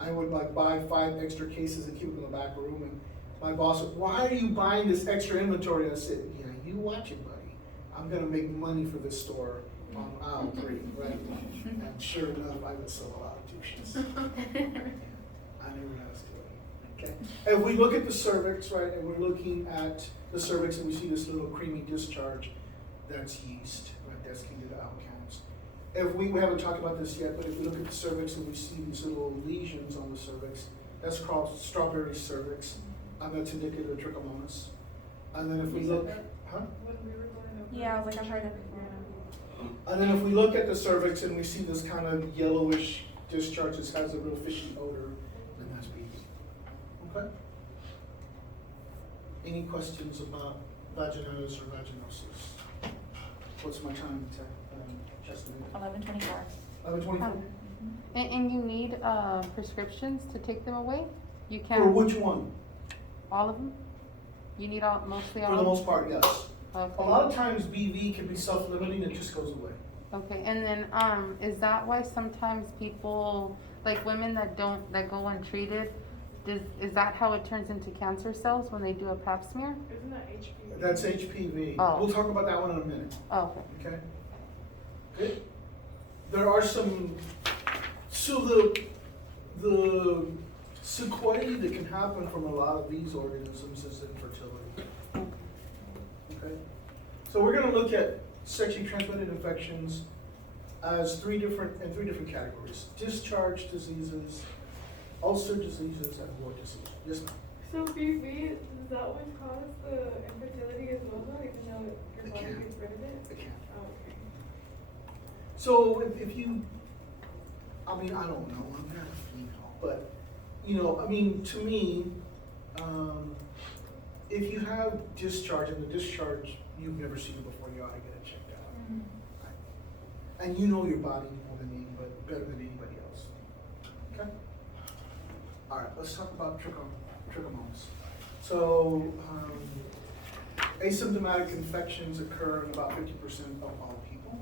I would like buy 5 extra cases and keep them in the back room, and my boss said, "Why are you buying this extra inventory?" I said, "Yeah, you watch it, buddy. I'm gonna make money for this store on aisle 3, right?" And sure enough, I would sell a lot of douches. I knew what I was doing. Okay. If we look at the cervix, right, and we're looking at the cervix and we see this little creamy discharge, that's yeast, right? That's Candida albicans. If we haven't talked about this yet, but if we look at the cervix and we see these little lesions on the cervix, that's called strawberry cervix, and that's indicative of trichomonas. And then if we look, huh? When we were going over. Yeah, I was like, I've heard that before. And then if we look at the cervix and we see this kind of yellowish discharge that has a real fishy odor, then that's BV. Okay? Any questions about vaginitis or vaginosis? What's my time, Justin? 11:24. 11:24? And you need prescriptions to take them away? You For can't, which one? all of them? You need mostly all For of the them? most part, yes. Okay. A lot of times BV can be self-limiting, it just goes away. Okay, and then, is that why sometimes people, like women that go untreated, is that how it turns into cancer cells when they do a pap smear? Isn't that HPV? That's HPV. Oh. We'll talk about that one in a minute, Oh, okay. okay? Good. There are some, so the sequelae that can happen from a lot of these organisms is infertility. Okay? So we're gonna look at sexually transmitted infections as three different categories: discharge diseases, ulcer diseases, and wart disease. Yes, ma'am? So BV, does that one cause the infertility as well, though, even though your It body can. gets rid of it? It can. Oh, okay. So if you, I mean, I don't know, I'm not a female, but, you know, I mean, to me, if you have discharge, and the discharge, you've never seen it before, you ought to get it checked out. Right? And you know your body more than anybody, better than anybody else. Okay? All right, let's talk about trichomonas. So, asymptomatic infections occur in about 50% of all people.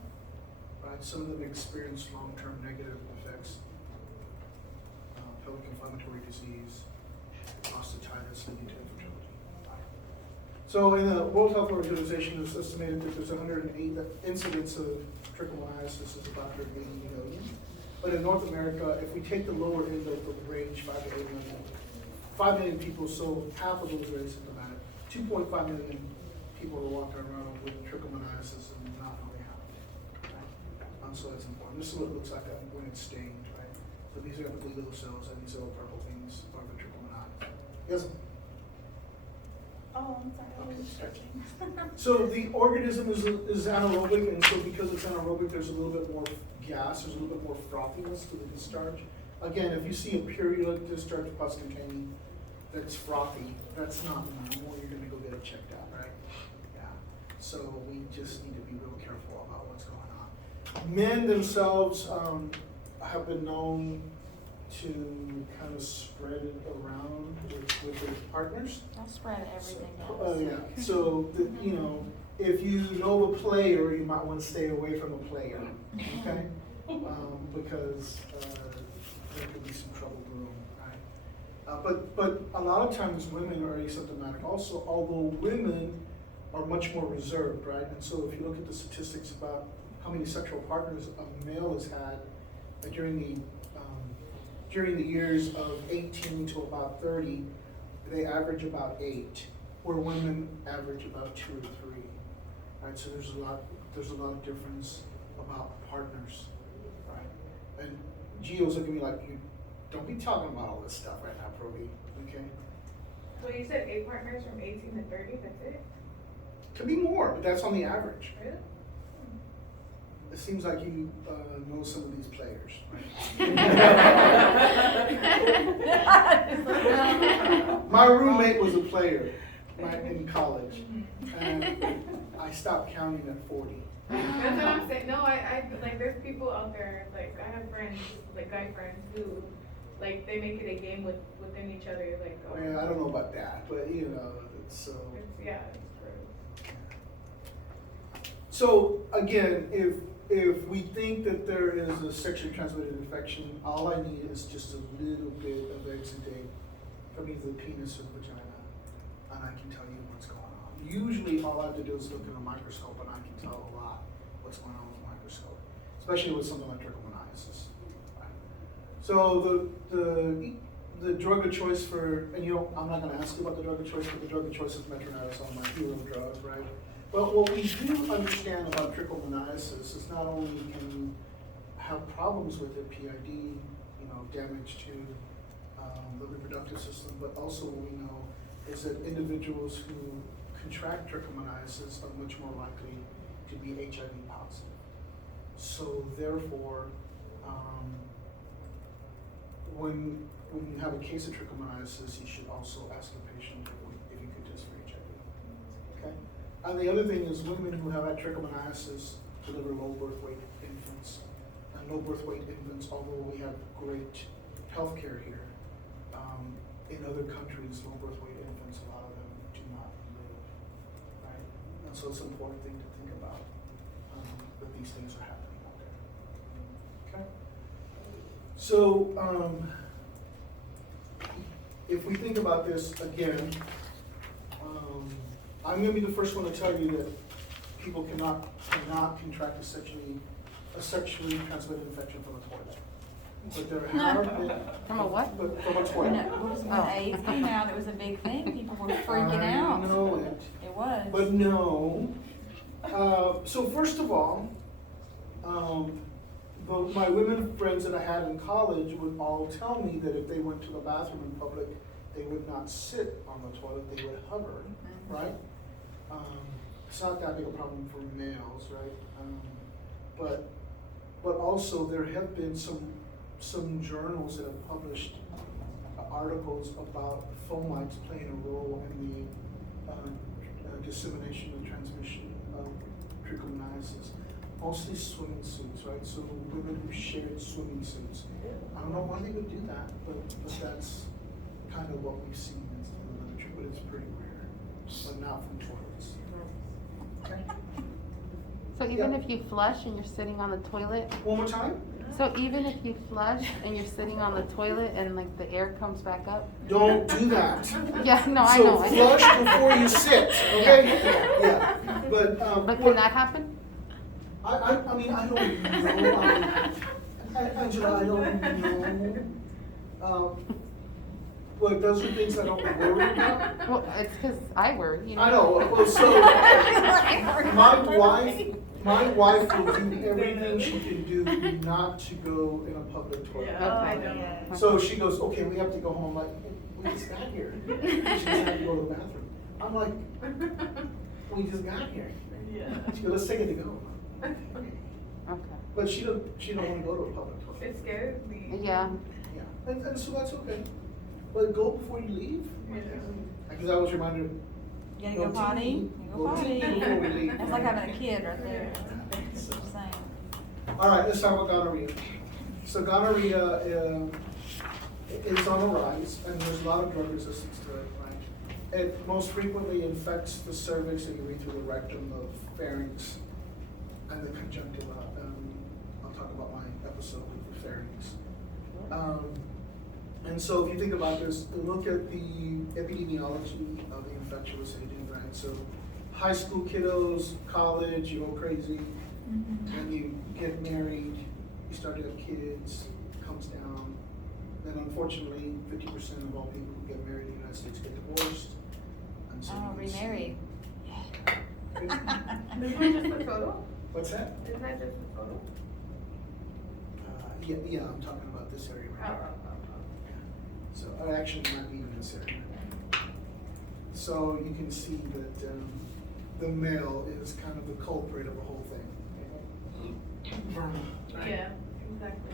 Right? Some of them experience long-term negative effects. Pelvic inflammatory disease, prostatitis, leading to infertility. So in the World Health Organization, it's estimated that there's 108, the incidence of trichomoniasis is about 180 million. But in North America, if we take the lower end of the range, 5 to 8 million, 5 million people, so half of those are asymptomatic. 2.5 million people are walking around with trichomoniasis and not know they have it. Right? So that's important. This is what it looks like when it's stained, right? So these are the little cells, and these little purple things are the trichomoniasis. Yes? Oh, I'm sorry, I was stretching. So the organism is anaerobic, and so because it's anaerobic, there's a little bit more gas, there's a little bit more frothiness to the discharge. Again, if you see a purulent discharge pus containing that's frothy, that's not normal, you're gonna go get it checked out, right? Yeah. So we just need to be real careful about what's going on. Men themselves have been known to kind of spread it around with their partners. I'll spread everything Oh, else. yeah, so, you know, if you know a player, you might want to stay away from a player, okay? Because there could be some trouble brewing, right? But a lot of times women are asymptomatic also, although women are much more reserved, right? And so if you look at the statistics about how many sexual partners a male has had during the years of 18 to about 30, they average about 8, where women average about 2 or 3. Right, so there's a lot of difference about partners, right? And Gio's looking at me like, you don't be talking about all this stuff right now, Proby, okay? So you said 8 partners from 18 to 30, that's it? Could be more, but that's on the average. Really? It seems like you know some of these players, right? My roommate was a player, right, in college, and I stopped counting at 40. That's what I'm saying. No, I like there's people out there, like I have friends, like guy friends who, like they make it a game within each other, like. Oh, Yeah, I don't know about that, but you know, it's so. Yeah, it's true. So again, if we think that there is a sexually transmitted infection, all I need is just a little bit of exudate from either the penis or the vagina, and I can tell you what's going on. Usually, all I have to do is look in a microscope, and I can tell a lot what's going on with a microscope, especially with something like trichomoniasis. So the drug of choice for, and you know, I'm not going to ask you about the drug of choice, but the drug of choice is metronidazole, my hero drug, right? But what we do understand about trichomoniasis is not only can you have problems with it, PID, you know, damage to the reproductive system, but also what we know is that individuals who contract trichomoniasis are much more likely to be HIV positive. So therefore, when you have a case of trichomoniasis, you should also ask the patient if you could test for HIV. Okay? And the other thing is women who have had trichomoniasis deliver low birth weight infants. And low birth weight infants, although we have great healthcare here, in other countries, low birth weight infants, a lot of them do not live, right? And so it's an important thing to think about, that these things are happening out there. Okay? So, if we think about this again, I'm going to be the first one to tell you that people cannot contract a sexually transmitted infection from a toilet. But there have been From a what? But from a When toilet. AIDS came out, it was a big thing. People were freaking out. I know it. It was. But no. So first of all, my women friends that I had in college would all tell me that if they went to the bathroom in public, they would not sit on the toilet, they would hover, right? It's not that big a problem for males, right? But also there have been some journals that have published articles about fomites playing a role in the dissemination and transmission of trichomoniasis. Mostly swimming suits, right? So women who shared swimming suits. I don't know why they would do that, but that's kind of what we've seen in the literature, but it's pretty rare, but not from toilets. Okay. So even Yeah. if you flush and you're sitting on the toilet, One more time? so even if you flush and you're sitting on the toilet and like the air comes back up? Don't do that. Yeah, no, I So know. flush before you sit, okay? Yeah, but, But what- can that happen? I mean, I don't know. Angela, I don't know. Look, those are things I don't worry about. Well, it's because I worry, you know. I know, well, so, my wife will do everything she can do not to go in a public toilet. Yeah, I know. So she goes, okay, we have to go home, like, we just got here. She doesn't have to go to the bathroom. I'm like, we just got here. Yeah. She goes, let's take it to go. Okay. But she don't want to go to a public toilet. It scares me. Yeah. Yeah, and so that's okay. But go before you leave. Because I was reminded, You gotta go potty? You go Go potty. pee before we leave. That's like having a kid right there. It's the same. all right, let's talk about gonorrhea. So gonorrhea is on the rise, and there's a lot of drug resistance to it, right? It most frequently infects the cervix and urethra, the rectum, the pharynx, and the conjunctiva. I'll talk about my episode with the pharynx. And so if you think about this, look at the epidemiology of the infectious agent, right? So high school kiddos, college, you go crazy, and you get married, you start to have kids, comes down. Then unfortunately, 50% of all people who get married in the United States get divorced. And so Oh, you see- remarried. Isn't that just the total? What's that? Isn't that just the total? Yeah, I'm talking about this area right now. So I actually might be in this area. So you can see that the male is kind of the culprit of the whole thing. Right? Yeah, exactly.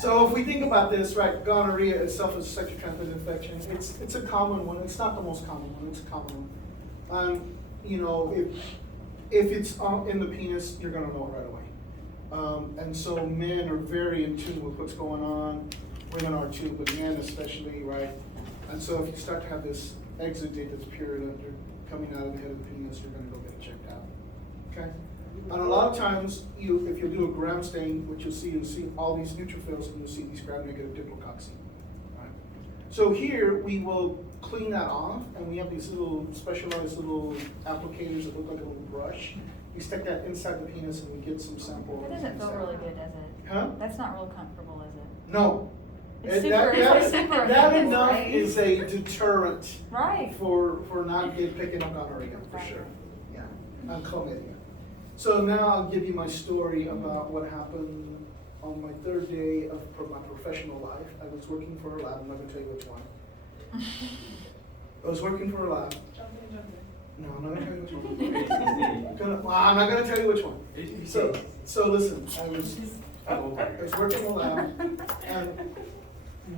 So if we think about this, right, gonorrhea itself is a sexually transmitted infection. It's a common one. It's not the most common one. It's a common one. You know, if it's in the penis, you're gonna know it right away. And so men are very in tune with what's going on. Women are too, but men especially, right? And so if you start to have this exudate, this purulent coming out of the head of the penis, you're gonna go get it checked out. Okay? And a lot of times, if you do a gram stain, what you'll see all these neutrophils, and you'll see these gram-negative diplococci. Right? So here, we will clean that off, and we have these little specialized little applicators that look like a little brush. We stick that inside the penis, and we get some sample. That doesn't feel really good, does it? Huh? That's not real comfortable, is it? No. It's That- super, that- it's like super That intense, enough right? is a deterrent Right. for not picking up gonorrhea, for Right. sure. Yeah, and chlamydia. So now I'll give you my story about what happened on my third day of my professional life. I was working for a lab, I'm not gonna tell you which one. I was working for a lab. Jump in. No, I'm not gonna tell you which one. I'm not gonna tell you which one. So listen, I was working in a lab, and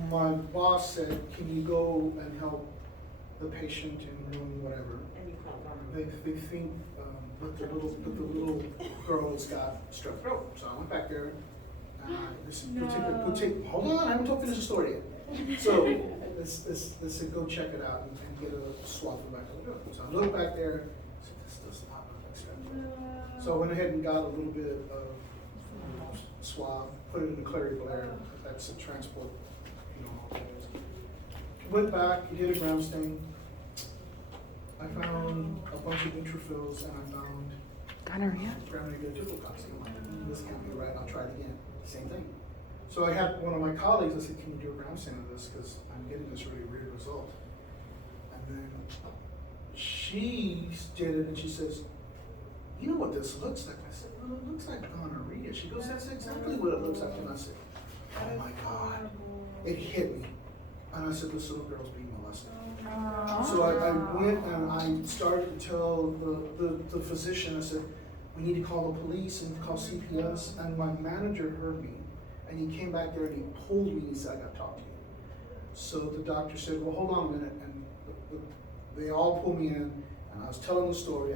my boss said, "Can you go and help the patient in room whatever?" They think that the little girl's got strep throat. So I went back there. Go take. Hold on, I haven't told finish the story yet. So they said, "Go check it out and get a swab from back of the door." So I looked back there. I said, "This does not look like strep throat." So I went ahead and got a little bit of swab, put it in the Clary Blair. That's a transport, you know, all that is. Went back, did a gram stain. I found a bunch of neutrophils, and I found Gonorrhea? gram-negative diplococci. I'm like, this can't be right. I'll try it again. Same thing. So I had one of my colleagues. I said, "Can you do a gram stain of this? Because I'm getting this really weird result." And then she did it, and she says, "You know what this looks like?" I said, "Well, it looks like gonorrhea." She goes, "That's exactly what it looks like." And I said, "Oh my God." It hit me. And I said, "This little girl's being molested." So I went and I started to tell the physician, I said, "We need to call the police and call CPS." And my manager heard me, and he came back there and he pulled me and he said, "I got to talk to you." So the doctor said, "Well, hold on a minute." And they all pulled me in, and I was telling the story.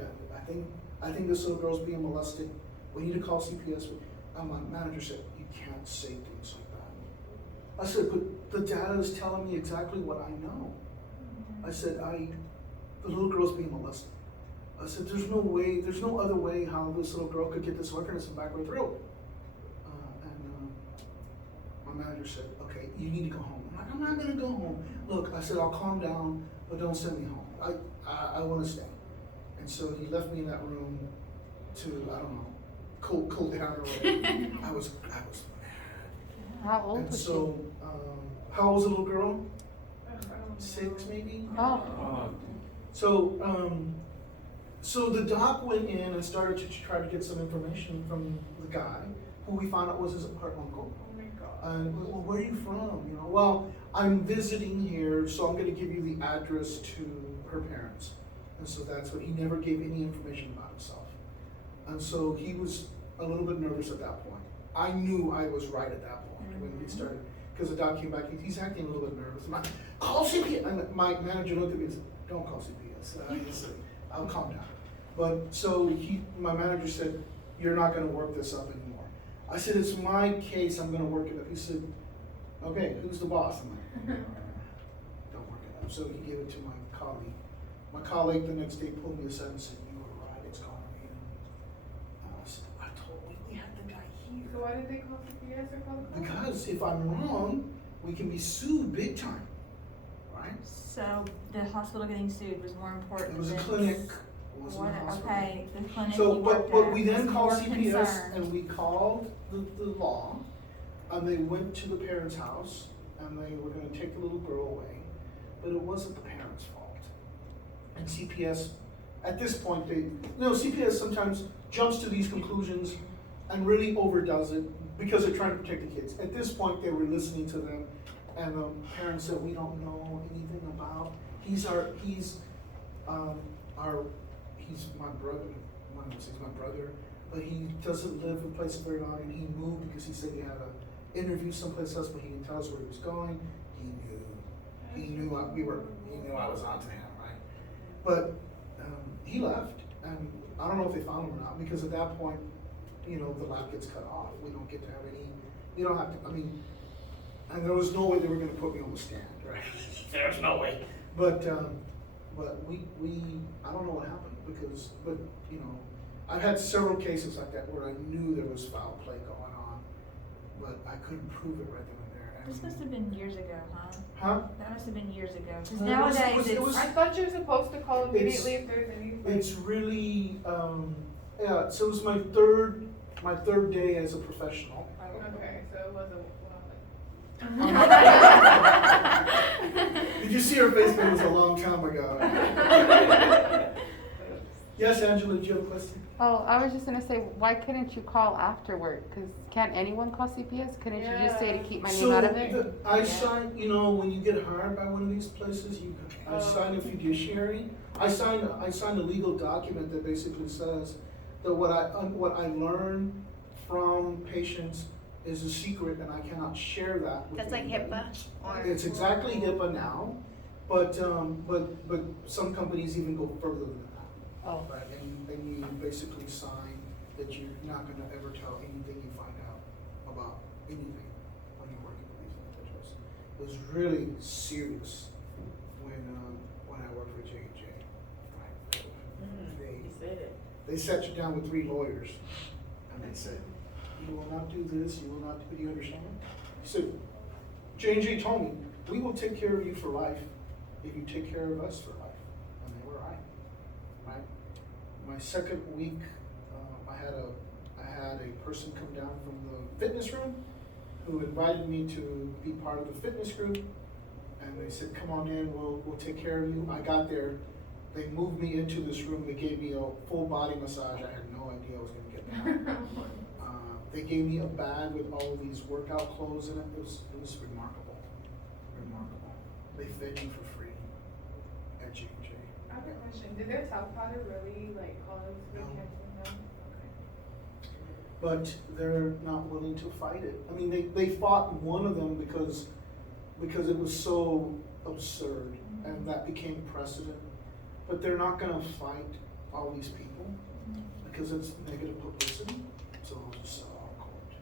I think this little girl's being molested. We need to call CPS. And my manager said, "You can't say things like that." I said, "But the data is telling me exactly what I know." I said, the little girl's being molested. I said, there's no other way how this little girl could get this organism back her throat. And my manager said, "Okay, you need to go home." I'm like, "I'm not gonna go home." "Look," I said, "I'll calm down, but don't send me home. I wanna stay." And so he left me in that room to, I don't know, cool down or whatever. I was mad. How old And was so, how old was the little girl? 6 maybe? she? Oh, So the doc went in and started to try to get some information from the guy, who we found out was his uncle. Oh my God. Well, where are you from? You know, well, I'm visiting here, so I'm going to give you the address to her parents. And so that's what he never gave any information about himself. And so he was a little bit nervous at that point. I knew I was right at that point when he started, because the doc came back. He's acting a little bit nervous. I'm like, "Call CPS." And my manager looked at me and said, "Don't call CPS. I'll calm down." But so my manager said, "You're not going to work this up anymore." I said, it's my case, I'm gonna work it up. He said, okay, who's the boss? I'm like, don't work it up. So he gave it to my colleague. My colleague the next day pulled me aside and said, you were right, it's gonna be. And I said, I told you, we had the guy So here. why did they call CPS or call the police? Because if I'm wrong, we can be sued big time, right? So the hospital getting sued was more important It was a than- clinic, it wasn't a What, hospital. okay, the clinic So, you worked but at we then was called more CPS concerned. and we called the law, and they went to the parents' house, and they were gonna take the little girl away, but it wasn't the parents' fault. And CPS, at this point, CPS sometimes jumps to these conclusions and really overdoes it because they're trying to protect the kids. At this point, they were listening to them, and the parents said, we don't know anything about, he's my brother, one of us is my brother, but he doesn't live in places very long, and he moved because he said he had an interview someplace else, but he didn't tell us where he was going. He knew I was onto him, right? But he left, and I don't know if they found him or not, because at that point, the lab gets cut off. We don't get to have any, you don't have to, and there was no way they were gonna put me on the stand, right? There's no way. But we, I don't know what happened, but I've had several cases like that where I knew there was foul play going on, but I couldn't prove it right then and there. This must have been years ago, huh? Huh? That must have been years ago, because It was- nowadays it it's. was- I thought you were supposed to call immediately if there's any. It's really, so it was my third day as a professional. Okay, so it wasn't, Did you see her face? It was a long time ago. Yes, Angela, did you have a question? Oh, I was just gonna say, why couldn't you call afterward? Cause can't anyone call CPS? Couldn't you just say to keep my name out of it? I signed, when you get hired by one of these places, I sign a fiduciary. I signed a legal document that basically says that what I learn from patients is a secret, and I cannot share that with That's like anybody. HIPAA or? It's exactly HIPAA now, but some companies even go further than that. Oh. Right, and you basically sign that you're not gonna ever tell anything you find out about anything when you're working with these individuals. It was really serious when I worked for J&J, right? They sat you down with 3 lawyers, and they said, you will not do this, you will not, do you understand? He said, J&J told me, we will take care of you for life if you take care of us for life. And they were right. Right? My second week, I had a person come down from the fitness room who invited me to be part of the fitness group, and they said, come on in, we'll take care of you. I got there, they moved me into this room, they gave me a full body massage. I had no idea I was gonna get that. They gave me a bag with all of these workout clothes in it. It was remarkable, remarkable. They fed you for free at J&J. I have a question. Did their talc powder really cause No. cancer? No? But they're not willing to fight it. They fought one of them because it was so absurd, and that became precedent. But they're not gonna fight all these people because it's negative publicity, so they'll just settle out of court.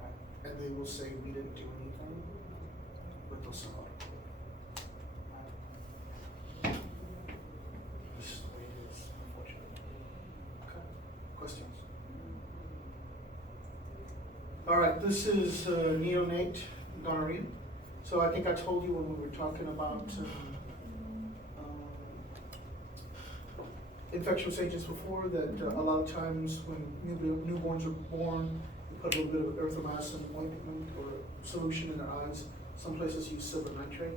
Right? And they will say, we didn't do anything, but they'll settle out of court. Right? This is the way it is, unfortunately. Okay, questions? All right, this is neonate gonorrhea. So I think I told you when we were talking about infectious agents before that a lot of times when newborns are born, you put a little bit of erythromycin ointment or solution in their eyes. Some places use silver nitrate.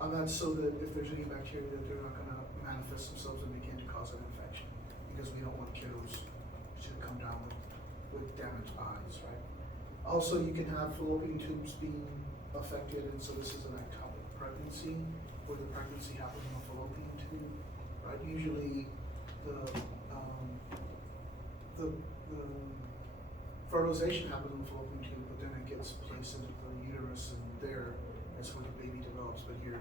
And that's so that if there's any bacteria, that they're not going to manifest themselves and begin to cause an infection, because we don't want kiddos to come down with damaged eyes, right? Also, you can have fallopian tubes being affected, and so this is an ectopic pregnancy, where the pregnancy happens in a fallopian tube, right? Usually, the fertilization happens in the fallopian tube, but then it gets placed into the uterus, and there is where the baby develops. But here,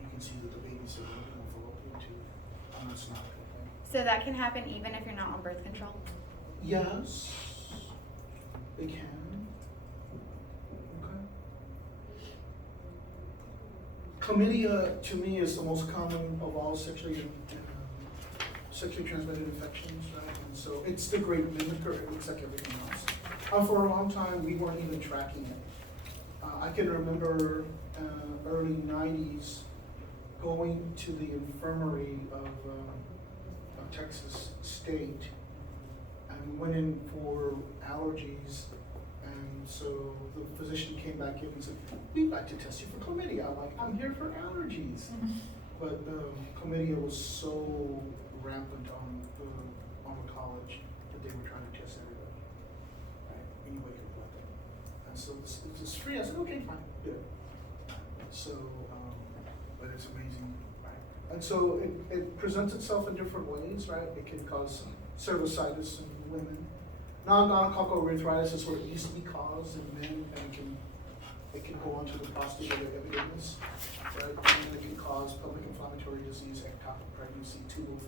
you can see that the baby's in the fallopian tube, and that's not a good thing. So that can happen even if you're not on birth control? Yes. They can. Okay. Chlamydia, to me, is the most common of all sexually transmitted infections, right? And so it's the great mimicker, it looks like everything else. For a long time, we weren't even tracking it. I can remember early 90s going to the infirmary of Texas State and went in for allergies. And so the physician came back in and said, we'd like to test you for chlamydia. I'm like, I'm here for allergies. But chlamydia was so rampant on the college that they were trying to test everybody, right? Anybody could let them. And so this is free. I said, okay, fine, do it. So, but it's amazing, right? And so it presents itself in different ways, right? It can cause cervicitis in women. Non-gonococcal arthritis is what it used to be caused in men, and it can go onto the prostate or the epididymis, right? And it can cause pelvic inflammatory disease, ectopic pregnancy, tubal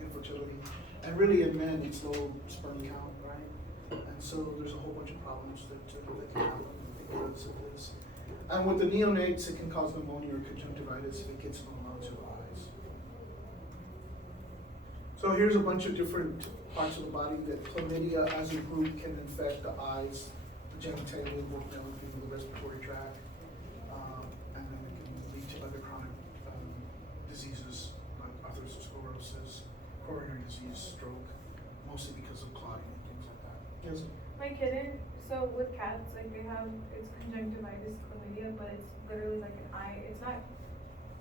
infertility, and really in men it's low sperm count, right? And so there's a whole bunch of problems that can happen because of this. And with the neonates, it can cause pneumonia or conjunctivitis if it gets in the lungs or the eyes. So here's a bunch of different parts of the body that chlamydia as a group can infect: the eyes, the genitalia, both male and female, the respiratory tract, and then it can lead to other chronic diseases like atherosclerosis, coronary disease, stroke, mostly because of clotting and things like that. Yes? My kitten, so with cats, like they have, it's conjunctivitis, chlamydia, but it's literally like an eye, it's not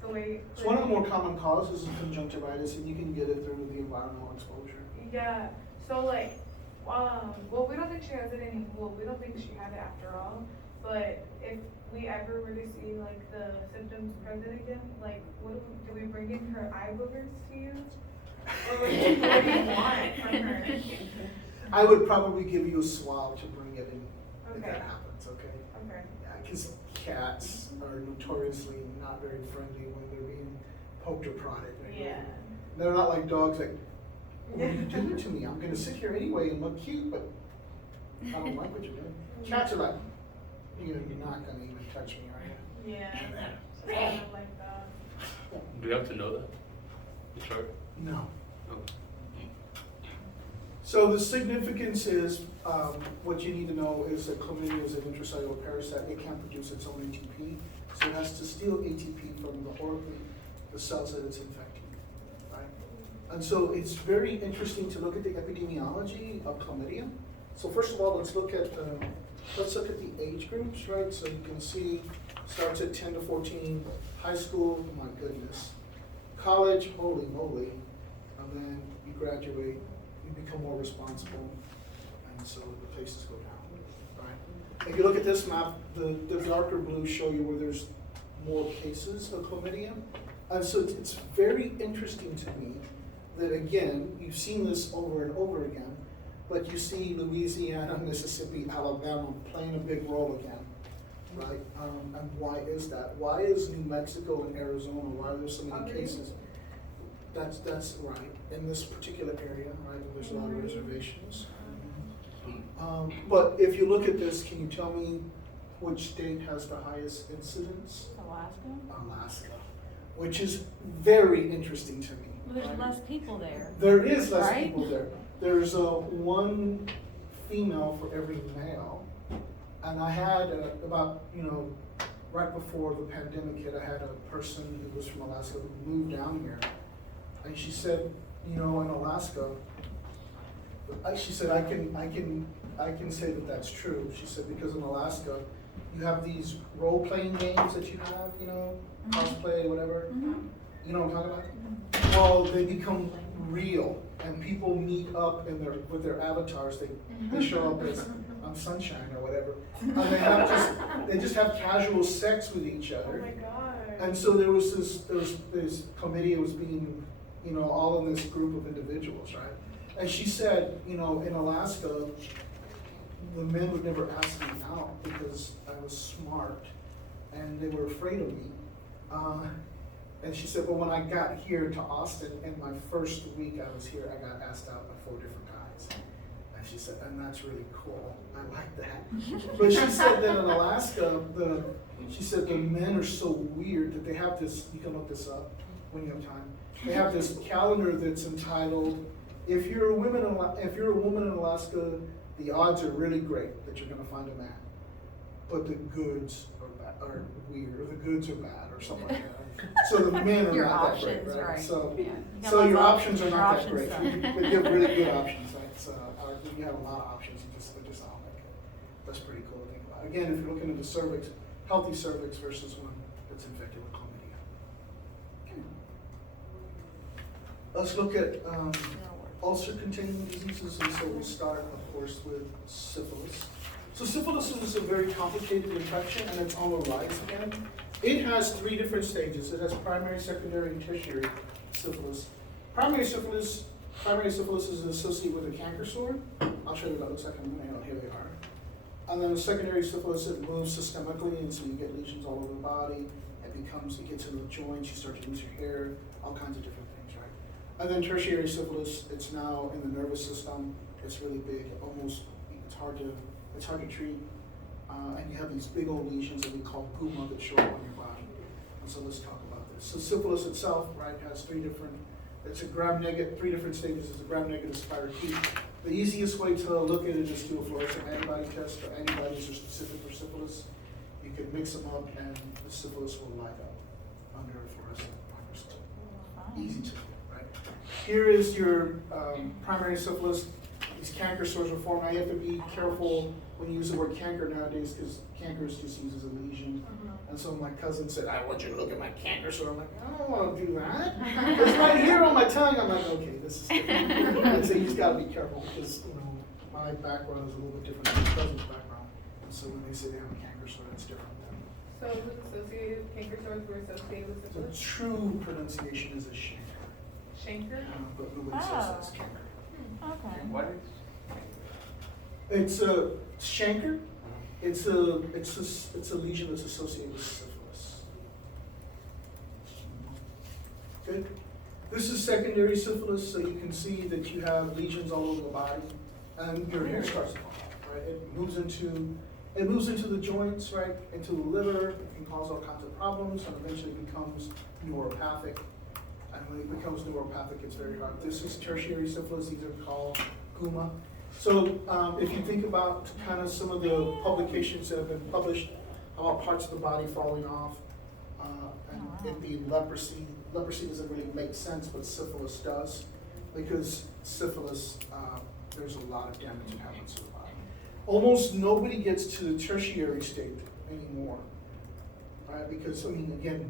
the way. It's one of the more common causes of conjunctivitis, and you can get it through the environmental exposure. Yeah, so like, well, we don't think she has it anymore, well, we don't think she had it after all, but if we ever were to see like the symptoms present again, like, do we bring in her eye boogers to you? Or what do you want from her? I would probably give you a swab to bring it in if Okay. that happens, okay? Okay. Yeah, because cats are notoriously not very friendly when they're being poked or prodded. Yeah. They're not like dogs like, what are you doing to me? I'm gonna sit here anyway and look cute, but I don't like what you're doing. Cats are like, you're not gonna even touch me, are you? Yeah, so kind of like that. Do you have to know that? You sure? No. Oh. So the significance is, what you need to know is that chlamydia is an intracellular parasite. It can't produce its own ATP, so it has to steal ATP from the cells that it's infecting, right? And so it's very interesting to look at the epidemiology of chlamydia. So first of all, let's look at the age groups, right? So you can see, starts at 10 to 14, high school, oh my goodness, college, holy moly, and then you graduate, you become more responsible, and so the places go down, right? If you look at this map, the darker blues show you where there's more cases of chlamydia. And so it's very interesting to me that, again, you've seen this over and over again, but you see Louisiana, Mississippi, Alabama playing a big role again, right? And why is that? Why is New Mexico and Arizona, why are there so many cases? That's right, in this particular area, right, there's a lot of reservations. But if you look at this, can you tell me which state has the highest incidence? Alaska? Alaska, which is very interesting to me. Well, there's right? less people there. There is less Right? people there. There's one female for every male. And I had about, right before the pandemic hit, I had a person who was from Alaska who moved down here. And she said, in Alaska, she said, I can say that that's true. She said, because in Alaska, you have these role-playing games that you have, cosplay, whatever. Mm-hmm. You know what I'm talking about? Well, they become real, and people meet up with their avatars. They show up as Sunshine or whatever, and they just have casual sex with each Oh other. my god. And so there was this chlamydia was being, all in this group of individuals, right? And she said, in Alaska, the men would never ask me out because I was smart, and they were afraid of me. And she said, well, when I got here to Austin, in my first week I was here, I got asked out by 4 different guys. And she said, and that's really cool. I like that. But she said that in Alaska, she said the men are so weird that they have this, you can look this up when you have time. They have this calendar that's entitled, if you're a woman in Alaska, the odds are really great that you're gonna find a man. But the goods are weird, or the goods are bad, or something like that. So the men are Your not that great, options, right? right. So, Yeah. You so got your lots of options are your not that options great. suck. But you have really good options, right? So, you have a lot of options, they're just not like it. That's pretty cool to think about. Again, if you're looking into cervix, healthy cervix versus one that's infected with chlamydia. Let's look at ulcer-containing diseases, and so we'll start, of course, with syphilis. So syphilis is a very complicated infection, and it's on the rise again. It has 3 different stages. It has primary, secondary, and tertiary syphilis. Primary syphilis is associated with a canker sore. I'll show you what that looks like in a minute. Oh, here they are. And then the secondary syphilis, it moves systemically, and so you get lesions all over the body. It gets into the joints, you start to lose your hair, all kinds of different things, right? And then tertiary syphilis, it's now in the nervous system. It's really big, it's hard to treat. And you have these big old lesions that we call guma that show up on your body. And so let's talk about this. So syphilis itself, right, has 3 different stages. It's a gram-negative spirochete. The easiest way to look at it is do a fluorescent antibody test. The antibodies are specific for syphilis. You can mix them up and the syphilis will light up under a fluorescent microscope. Easy to do, right? Here is your primary syphilis. These canker sores are formed. Now you have to be careful when you use the word canker nowadays, because canker is just used as a lesion. And so my cousin said, I want you to look at my canker sore. I'm like, I don't want to do that. It's right here on my tongue. I'm like, okay, this is different. And so you just got to be careful, because my background is a little bit different than my cousin's background. And so when they say they have a canker sore, it's different than So it was associated, canker sores were associated with the syphilis? true pronunciation is a shanker. Shanker? But nobody says it's canker. Okay. What is? It's a shanker. It's a lesion that's associated with syphilis. Good. This is secondary syphilis, so you can see that you have lesions all over the body, and your hair starts to fall out. Right? It moves into the joints, right? Into the liver. It can cause all kinds of problems, and eventually becomes neuropathic. And when it becomes neuropathic, it's very hard. This is tertiary syphilis. These are called guma. So if you think about kind of some of the publications that have been published about parts of the body falling off, and it being leprosy doesn't really make sense, but syphilis does, because syphilis, there's a lot of damage that happens to the body. Almost nobody gets to the tertiary state anymore, right? Because, I mean, again,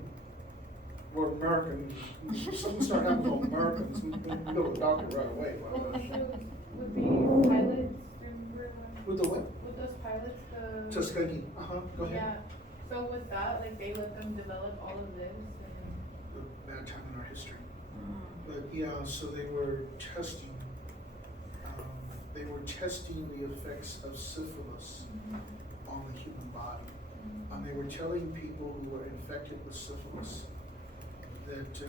we're American. If something start happening to Americans, we go to the doctor right away. Would be pilots, remember With the what? with those pilots, the. Tuskegee. Go ahead. Yeah, so with that, like, they let them develop all of this and. A bad time in our history. But yeah, so they were testing the effects of syphilis on the human body. And they were telling people who were infected with syphilis that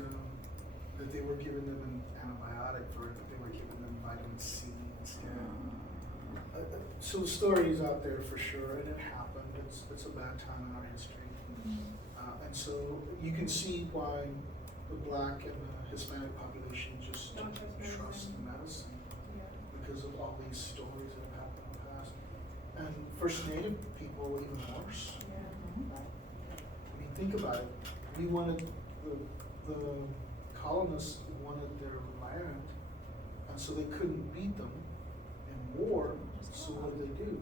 they were giving them an antibiotic for it, that they were giving them vitamin C instead. So the story is out there for sure, and it happened. It's a bad time in our history. And so you can see why the Black and the Hispanic population just don't trust the medicine, because of all these stories that have happened in the past. And First Native people were even worse. I mean, think about it. We wanted, the colonists wanted their land, and so they couldn't beat them in war, so what did they do?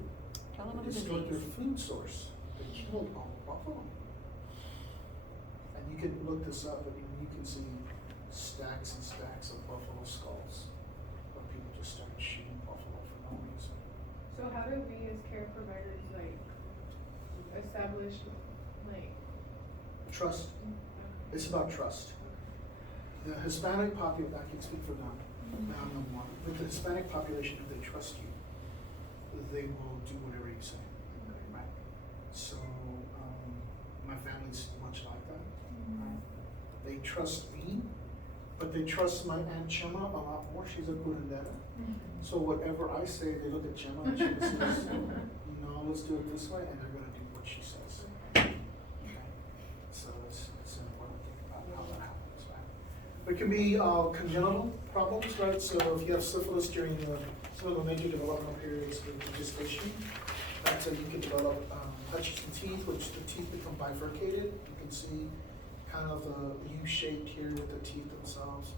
They destroyed their food source. They killed all the buffalo. And you can look this up, I mean, you can see stacks and stacks of buffalo skulls, where people just started shooting buffalo for no reason. So how do we as care providers, like, establish, like. Trust. It's about trust. The Hispanic population, I can speak for them, I'm number one. With the Hispanic population, if they trust you, they will do whatever you say, right? So, my family's much like that, right? They trust me, but they trust my Aunt Chema a lot more. She's a curandera. So whatever I say, they look at Chema and she says, no, let's do it this way, and they're gonna do what she says. Okay? So it's an important thing about how that happens, right? It can be congenital problems, right? So if you have syphilis during some of the major developmental periods of gestation, right? So you can develop Hutchinson teeth, which the teeth become bifurcated. You can see kind of the U-shaped here with the teeth themselves.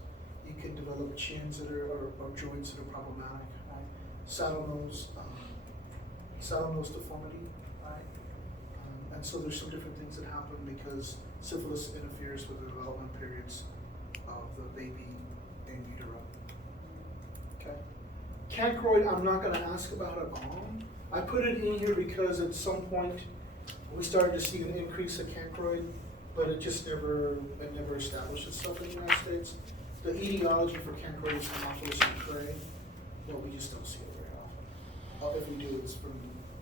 You can develop chins that are, or joints that are problematic, right? Saddle nose deformity, right? And so there's some different things that happen because syphilis interferes with the development periods of the baby in utero. Okay? Cancroid, I'm not gonna ask about at all. I put it in here because at some point we started to see an increase of cancroid, but it just never established itself in the United States. The etiology for cancroid is Haemophilus influenzae, but we just don't see it very often. If we do, it's from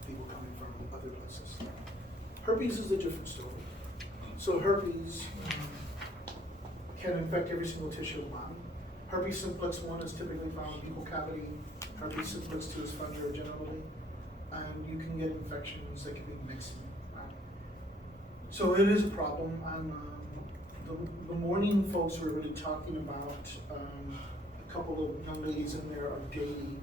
people coming from other places. Herpes is a different story. So herpes can infect every single tissue of the body. Herpes simplex 1 is typically found in the buccal cavity. Herpes simplex 2 is found urogenitally. And you can get infections that can be mixing. Right? So it is a problem. And the morning folks were really talking about a couple of young ladies in there are dating.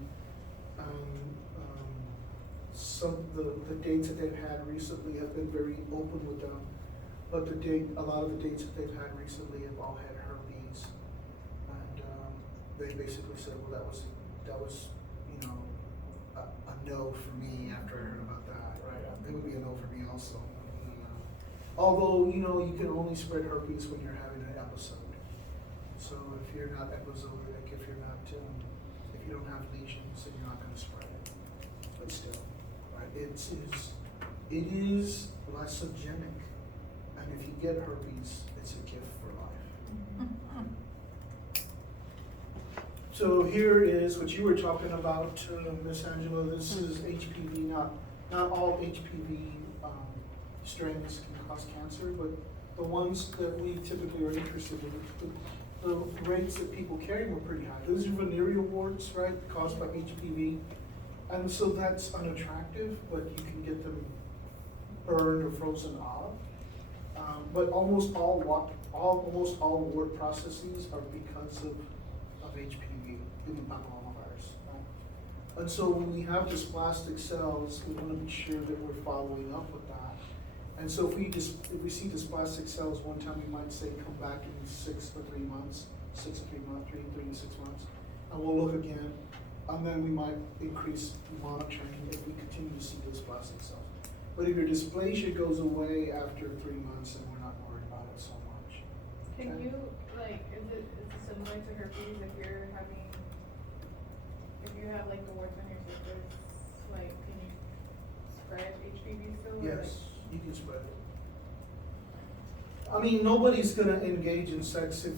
Some the dates that they've had recently have been very open with them, but a lot of the dates that they've had recently have all had herpes, and they basically said, well, that was you know a no for me after I heard about that, right? It would be a no for me also. Although you know you can only spread herpes when you're having an episode. So if you're not episodic, if you don't have lesions, then you're not going to spread it. But still. It is lysogenic, and if you get herpes, it's a gift for life. So here is what you were talking about, Miss Angela. This is HPV. Not all HPV strains can cause cancer, but the ones that we typically are interested in, the rates that people carry were pretty high. Those are venereal warts, right, caused by HPV. And so that's unattractive, but you can get them burned or frozen off. But almost all wart processes are because of HPV, human papillomavirus. Right? And so when we have dysplastic cells, we want to be sure that we're following up with that. And so if we see dysplastic cells one time, we might say come back in 3 to 6 months, 3 to 6 months, and we'll look again. And then we might increase monitoring if we continue to see dysplastic cells. But if your dysplasia goes away after 3 months, then we're not worried about it so much. Can Okay? you, like, is it similar to herpes if you have like the warts on your surface, like, can you spread HPV still? Or, Yes, you can spread it. I mean, nobody's gonna engage in sex if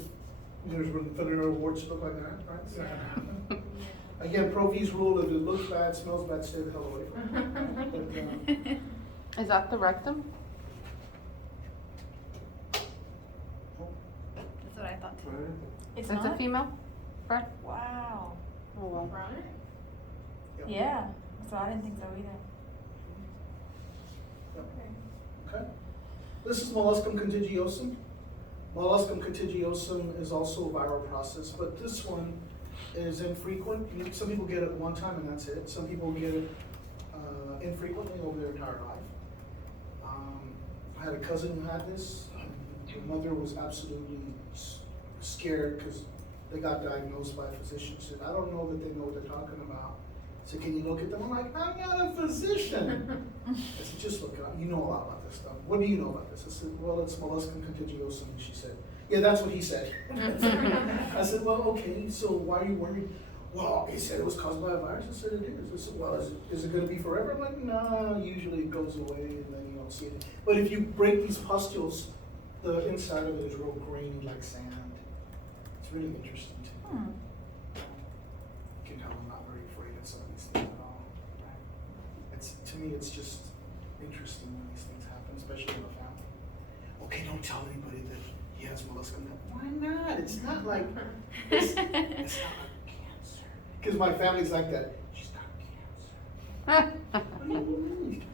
there's venereal warts look like that, right? It's not gonna happen. Again, Provi's rule, if it looks bad, smells bad, stay the hell away from it. Is that the rectum? That's what I thought too. It's It's not? a female? Right? Wow. Oh, well. Front? Yep. Yeah, so I didn't think so either. Okay. Okay. This is molluscum contagiosum. Molluscum contagiosum is also a viral process, but this one is infrequent. Some people get it one time and that's it. Some people get it infrequently over their entire life. I had a cousin who had this. The mother was absolutely scared because they got diagnosed by a physician. Said, I don't know that they know what they're talking about. I said, can you look at them? I'm like, I'm not a physician. I said, just look it up. You know a lot about this stuff. What do you know about this? I said, well, it's molluscum contagiosum. And she said, yeah, that's what he said. I said, well, okay, so why are you worried? Well, he said it was caused by a virus. I said, it is. I said, well, is it going to be forever? I'm like, no, usually it goes away and then you don't see it. But if you break these pustules, the inside of it is real grainy like sand. It's really interesting too. You can tell I'm not very afraid of some of these things at all. Right? To me, it's just interesting when these things happen, especially in a family. Okay, don't tell anybody that he has molluscum. Why not? It's not like, it's not like cancer. Because my family's like that. She's not cancer. What do you mean?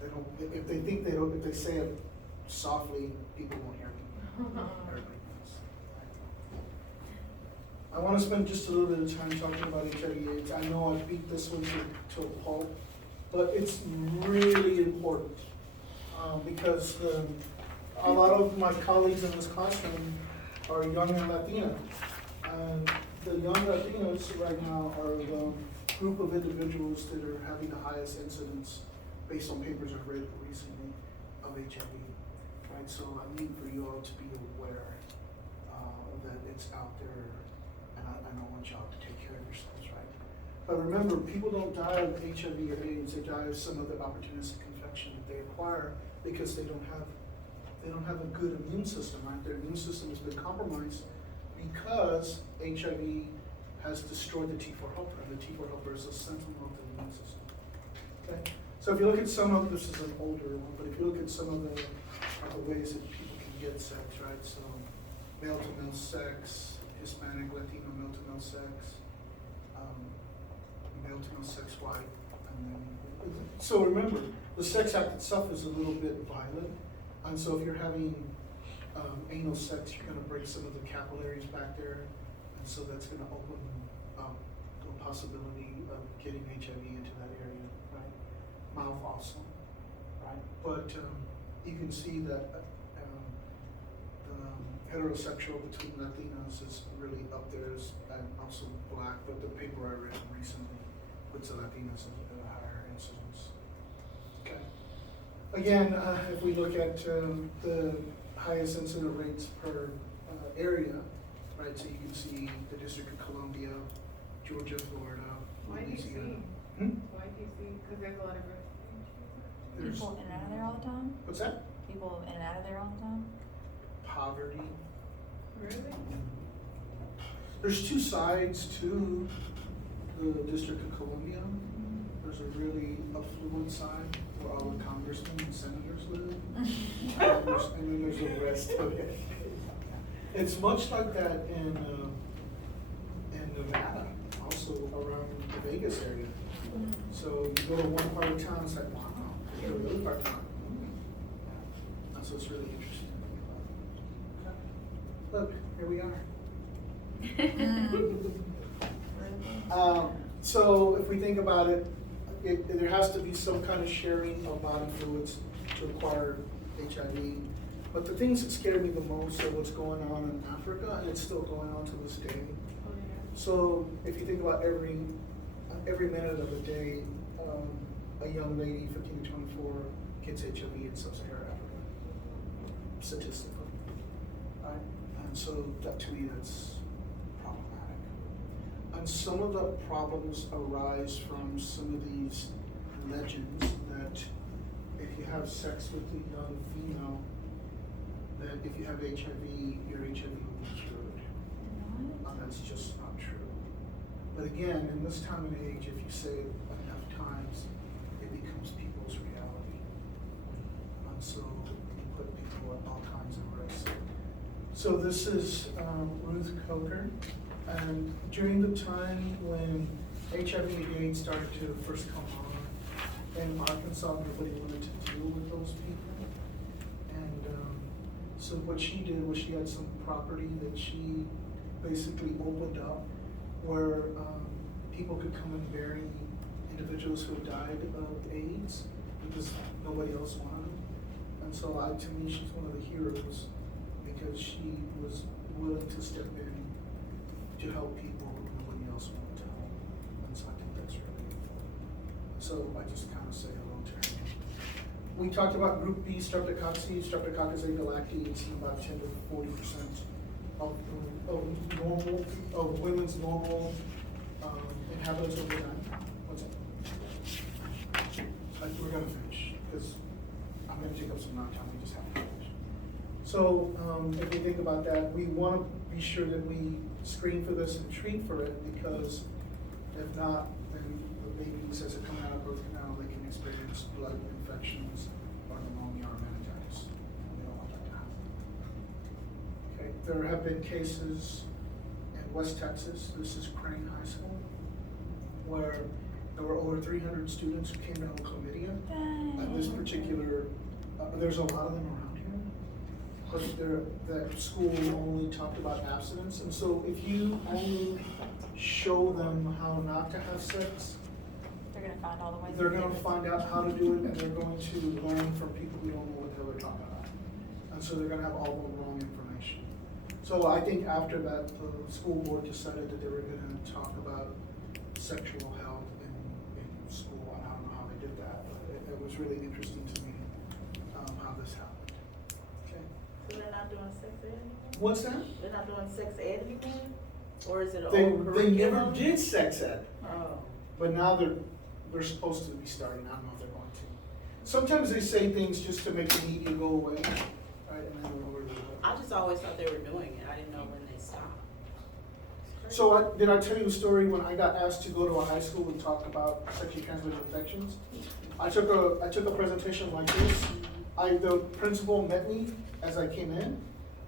They don't, if they think they don't, if they say it softly, people won't hear me. Everybody knows. I want to spend just a little bit of time talking about HIV/AIDS. I know I beat this one to a pulp, but it's really important because a lot of my colleagues in this classroom are young and Latina. And the young Latinos right now are the group of individuals that are having the highest incidence based on papers I've read recently of HIV. Right, so I need for you all to be aware that it's out there, and I don't want y'all to take care of yourselves, right? But remember, people don't die of HIV or AIDS; they die of some other opportunistic infection that they acquire because they don't have a good immune system, right? Their immune system has been compromised because HIV has destroyed the T4 helper, and the T4 helper is a sentinel of the immune system. Okay. So if you look at some of this is an older one, but if you look at some of the ways that people can get sex, right? So male to male sex, Hispanic, Latino male to male sex, male to male sex, white, and then so remember the sex act itself is a little bit violent, and so if you're having anal sex, you're going to break some of the capillaries back there, and so that's going to open up the possibility of getting HIV into that area, right? Mouth also, right? But you can see that the heterosexual between Latinos is really up there, and also black, but the paper I read recently puts the Latinos at a higher incidence. Okay. Again, if we look at the highest incident rates per area, right, so you can see the District of Columbia, Georgia, Florida, Why do you see? Louisiana. Why do you see? Because there's a lot of There's- People in and out of there all the time? What's that? People in and out of there all the time? Poverty. Really? There's two sides to the District of Columbia. There's a really affluent side where all the congressmen and senators live, and then there's the rest of it. It's much like that in Nevada, also around the Vegas area. So you go to one part of town, it's like, wow, you go to the other part of town. And so it's really interesting to think about. Look, here we are. So if we think about it, there has to be some kind of sharing of body fluids to acquire HIV. But the things that scare me the most are what's going on in Africa, and it's still going on to this day. Oh, yeah. So if you think about every minute of the day, a young lady, 15 to 24, gets HIV in sub-Saharan Africa, statistically. Right? And so that, to me, that's problematic. And some of the problems arise from some of these legends that if you have sex with a young female, that if you have HIV, your HIV will be cured. And that's just not true. But again, in this time and age, if you say it enough times, it becomes people's reality. And so you put people at all kinds of risk. So this is Ruth Coker. And during the time when HIV/AIDS started to first come on in Arkansas, nobody wanted to deal with those people. And so what she did was she had some property that she basically opened up where people could come and bury individuals who died of AIDS because nobody else wanted them. And so to me, she's one of the heroes because she was willing to step in to help people who nobody else wanted to help. And so I think that's really important. So I just kind of say hello to her. We talked about Group B streptococcus. Streptococcus agalacti is in about 10 to 40% of women's normal inhabitants over time. What's that? We're gonna finish because I'm gonna take up some more time. We just have to finish. So if we think about that, we want to be sure that we screen for this and treat for it because if not, then the babies as they come out of birth canal, they can experience blood infections or pneumonia or meningitis. We don't want that to happen. there have been cases in West Texas, this is Crane High School, where there were over 300 students who came down with chlamydia. At this particular, there's a lot of them around here, but that school only talked about abstinence. And so if you only show them how not to have sex, They're gonna find all the ways. they're gonna find out how to do it, and they're going to learn from people who don't know what the hell they're talking about. And so they're gonna have all the wrong information. So I think after that, the school board decided that they were gonna talk about sexual health in school, and I don't know how they did that, but it was really interesting to me, how this happened. Okay. So they're not doing sex ed anymore? What's that? They're not doing sex ed anymore? Or is it an They, old they never curriculum? did sex ed, Oh. but now they're supposed to be starting, I don't know if they're going to. Sometimes they say things just to make the media go away, right, and I don't know where they're going. I just always thought they were doing it. I didn't know when they stopped. So did I tell you the story when I got asked to go to a high school and talk about sexually transmitted infections? I took a presentation like this. The principal met me as I came in.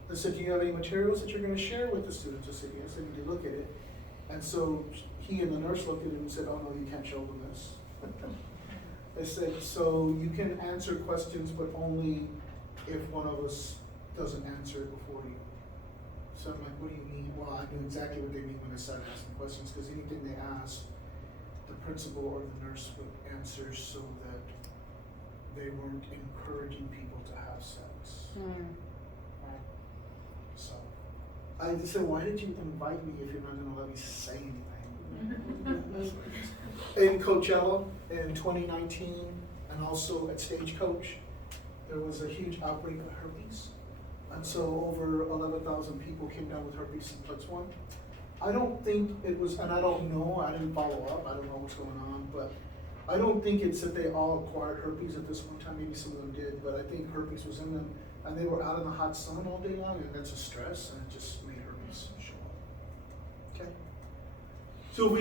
They said, do you have any materials that you're gonna share with the students? I said, yes, I need to look at it. And so he and the nurse looked at it and said, oh no, you can't show them this. They said, so you can answer questions, but only if one of us doesn't answer it before you. So I'm like, what do you mean? Well, I knew exactly what they mean when I started asking questions, because anything they asked, the principal or the nurse would answer so that they weren't encouraging people to have sex. Right? So, I just said, why did you invite me if you're not gonna let me say anything? In Coachella in 2019, and also at Stagecoach, there was a huge outbreak of herpes. And so over 11,000 people came down with herpes simplex 1. I don't think it was, and I don't know, I didn't follow up, I don't know what's going on, but I don't think it's that they all acquired herpes at this one time, maybe some of them did, but I think herpes was in them, and they were out in the hot sun all day long, and that's a stress, and it just made herpes show up. Okay? So if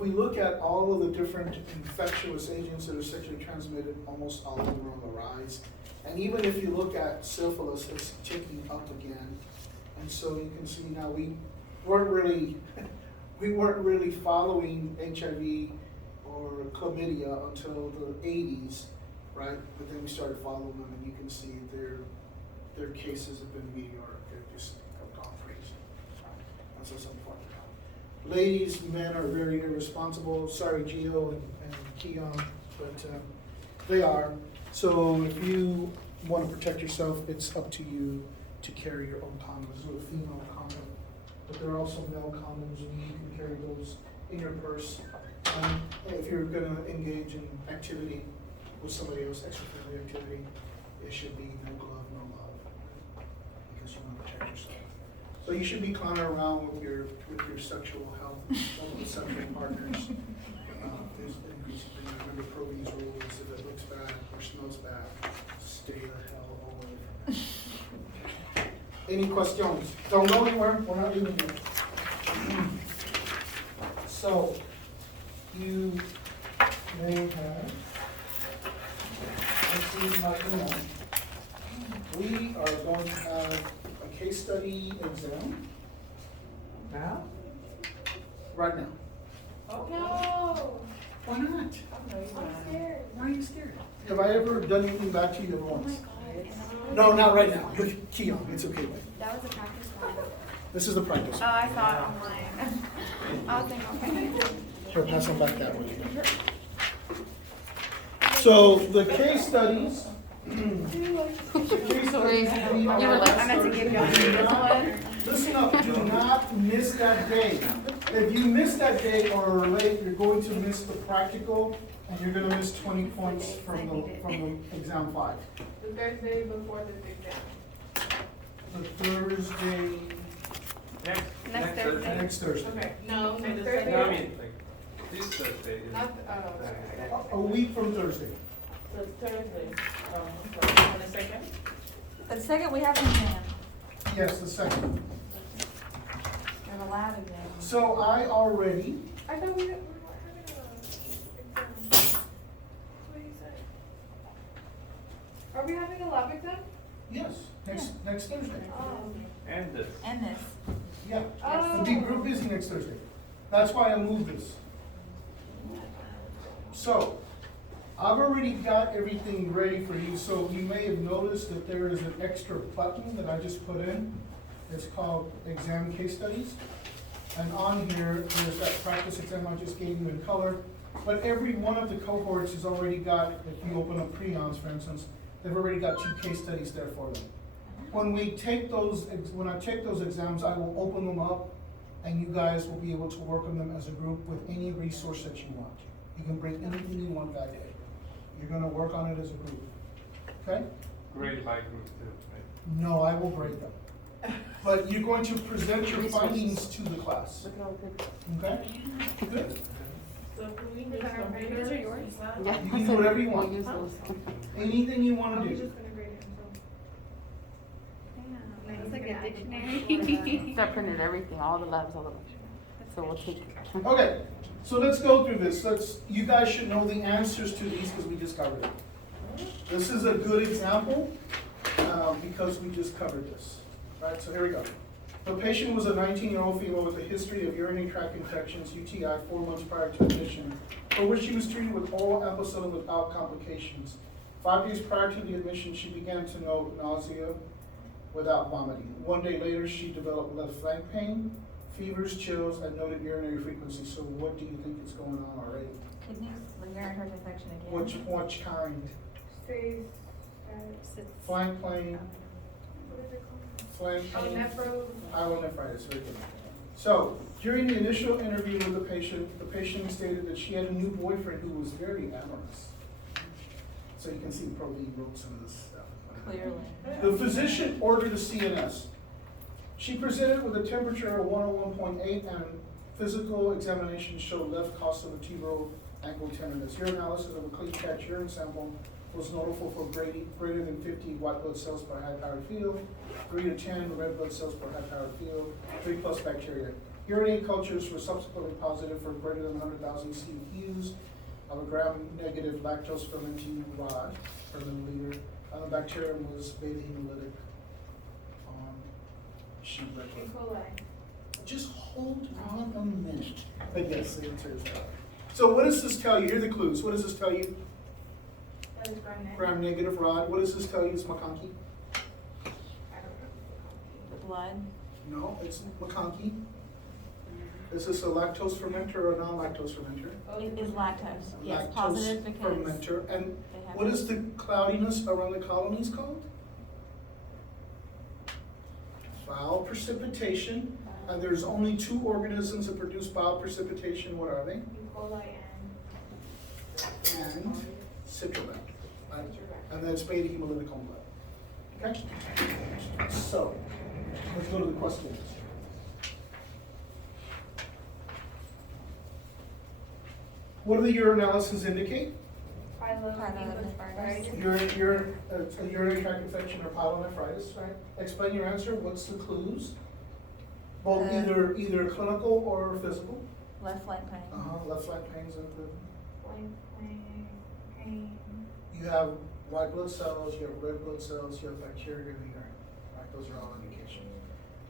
we look at all of the different infectious agents that are sexually transmitted, almost all of them are on the rise. And even if you look at syphilis, it's ticking up again. And so you can see now we weren't really following HIV or chlamydia until the 80s, right? But then we started following them, and you can see their cases have been meteoric. They've just gone crazy. And so it's unfortunate. Ladies, men are very irresponsible. Sorry, Gio and Keon, but they are. So if you want to protect yourself, it's up to you to carry your own condoms. This is a female condom, but there are also male condoms, and you can carry those in your purse. If you're going to engage in activity with somebody else, extra-family activity, it should be no glove, no love, because you want to protect yourself. So you should be clowning around with your sexual health, with sexual partners. There's an increasing thing. Remember Proby's rules: if it looks bad or smells bad, stay the hell away from it. Any questions? Don't go anywhere. We're not leaving yet. So you may have. Let's see my email. We are going to have a case study exam. Now? Right now. No. Why not? I'm scared. Why are you scared? Have I ever done anything back to you ever Oh my once? God. No, not right now. Look, Keon, it's okay. That was a practice one. This is the practice. Oh, I saw it online. I was thinking, okay. Here, pass them back that way. So the case studies. Sorry. You were like, I meant to give y'all this one. Listen up, do not miss that day. If you miss that day or are late, you're going to miss the practical, and you're gonna miss 20 points from the exam 5. The Thursday before this exam. The Thursday, Next Thursday. next Thursday. Okay, no, So next the Thursday. No, I mean, like, this Thursday is. Not, okay. A week from Thursday. So it's Thursday, I'm sorry, 22nd? The second, we have an exam, Yes, the second. we have a lab exam. So I already, I thought we weren't having a exam. That's what you said. Are we having a lab exam? yes. Next Thursday. And this. And this. Yeah, Oh. the big group busy next Thursday. That's why I moved this. So, I've already got everything ready for you, so you may have noticed that there is an extra button that I just put in. It's called Exam Case Studies. And on here, there's that practice exam I just gave you in color. But every one of the cohorts has already got, if you open up Preons, for instance, they've already got 2 case studies there for them. When I take those exams, I will open them up, and you guys will be able to work on them as a group with any resource that you want. You can bring anything you want that day. You're gonna work on it as a group, okay? Graded by group too, right? No, I will grade them. But you're going to present your Resources. findings to the class, Look at all the. okay? Good. So can we Is just that our compare papers are yours? these? Yeah. You can do whatever you We'll want. use those. Anything you Are wanna we do. just gonna grade it Yeah, it's like a dictionary. Start printing everything, all the labs, all the lectures. So we'll take. Okay, so let's go through this. You guys should know the answers to these because we just covered it. This is a good example, because we just covered this. Right, so here we go. The patient was a 19-year-old female with a history of urinary tract infections, UTI, 4 months prior to admission, for which she was treated with oral ampicillin without complications. 5 days prior to the admission, she began to note nausea without vomiting. 1 day later, she developed left flank pain, fevers, chills, and noted urinary frequency. So what do you think is going on already? Kidneys, urinary tract infection again. Which kind? Say, Flank pain, what is it called? flank Oh, pain. nephro. Pyelonephritis, very good. So, during the initial interview with the patient stated that she had a new boyfriend who was very amorous. So you can see probably he wrote some of this stuff. Clearly. The physician ordered a CNS. She presented with a temperature of 101.8 and physical examination showed left costal-vertebral ankle tenderness. Urinalysis of a clean catch urine sample was notable for greater than 50 white blood cells per high-powered field, 3 to 10 red blood cells per high-powered field, 3+ bacteria. Urinary cultures were subsequently positive for greater than 100,000 CUs of a gram-negative lactose fermenting rod per milliliter, and the bacterium was beta-hemolytic sheep E. liquid. coli. Just hold on a minute. But yes, the answer is that. So what does this tell you? Here are the clues. What does this tell you? That is gram-negative. Gram-negative rod. What does this tell you? It's McConkey? I don't know. The blood. No, it's McConkey. Is this a lactose fermenter or a non-lactose fermenter? It is lactose. Yes, Lactose positive because fermenter. And they have. what is the cloudiness around the colonies called? Bile precipitation. And there's only 2 organisms that produce bile precipitation. What are they? E. coli And citrobacter. Right? And that's beta hemolytic home blood. Okay? So, let's go to the questions. What do the urinalysis indicate? Pyelonephritis. A urinary tract infection or pyelonephritis, right? Explain your answer. What's the clues? Both either clinical or physical. Left flank pain. Left flank pains and the, pain. you have white blood cells, you have red blood cells, you have bacteria in the urine. Right? Those are all indications.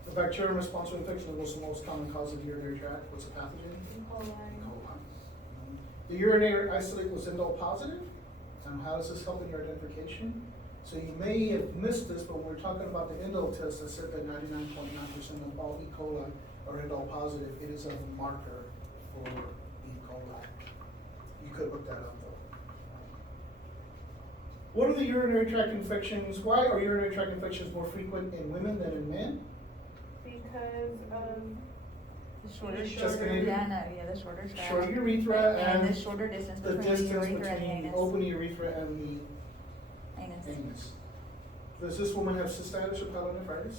The bacterium responsible infection was the most common cause of the urinary tract. What's the pathogen? E. coli. E. coli. The urinary isolate was indole positive. And how does this help in your identification? So you may have missed this, but when we're talking about the indole test, I said that 99.9% of all E. coli are indole positive. It is a marker for E. coli. You could look that up though. What are the urinary tract infections? Why are urinary tract infections more frequent in women than in men? Because of The shorter, Just shorter, maybe. yeah, no, yeah, the shorter tract. Shorter urethra And and the shorter distance the between the distance urethra and the between anus. open urethra and the Anus. anus. Does this woman have cystitis or pyelonephritis?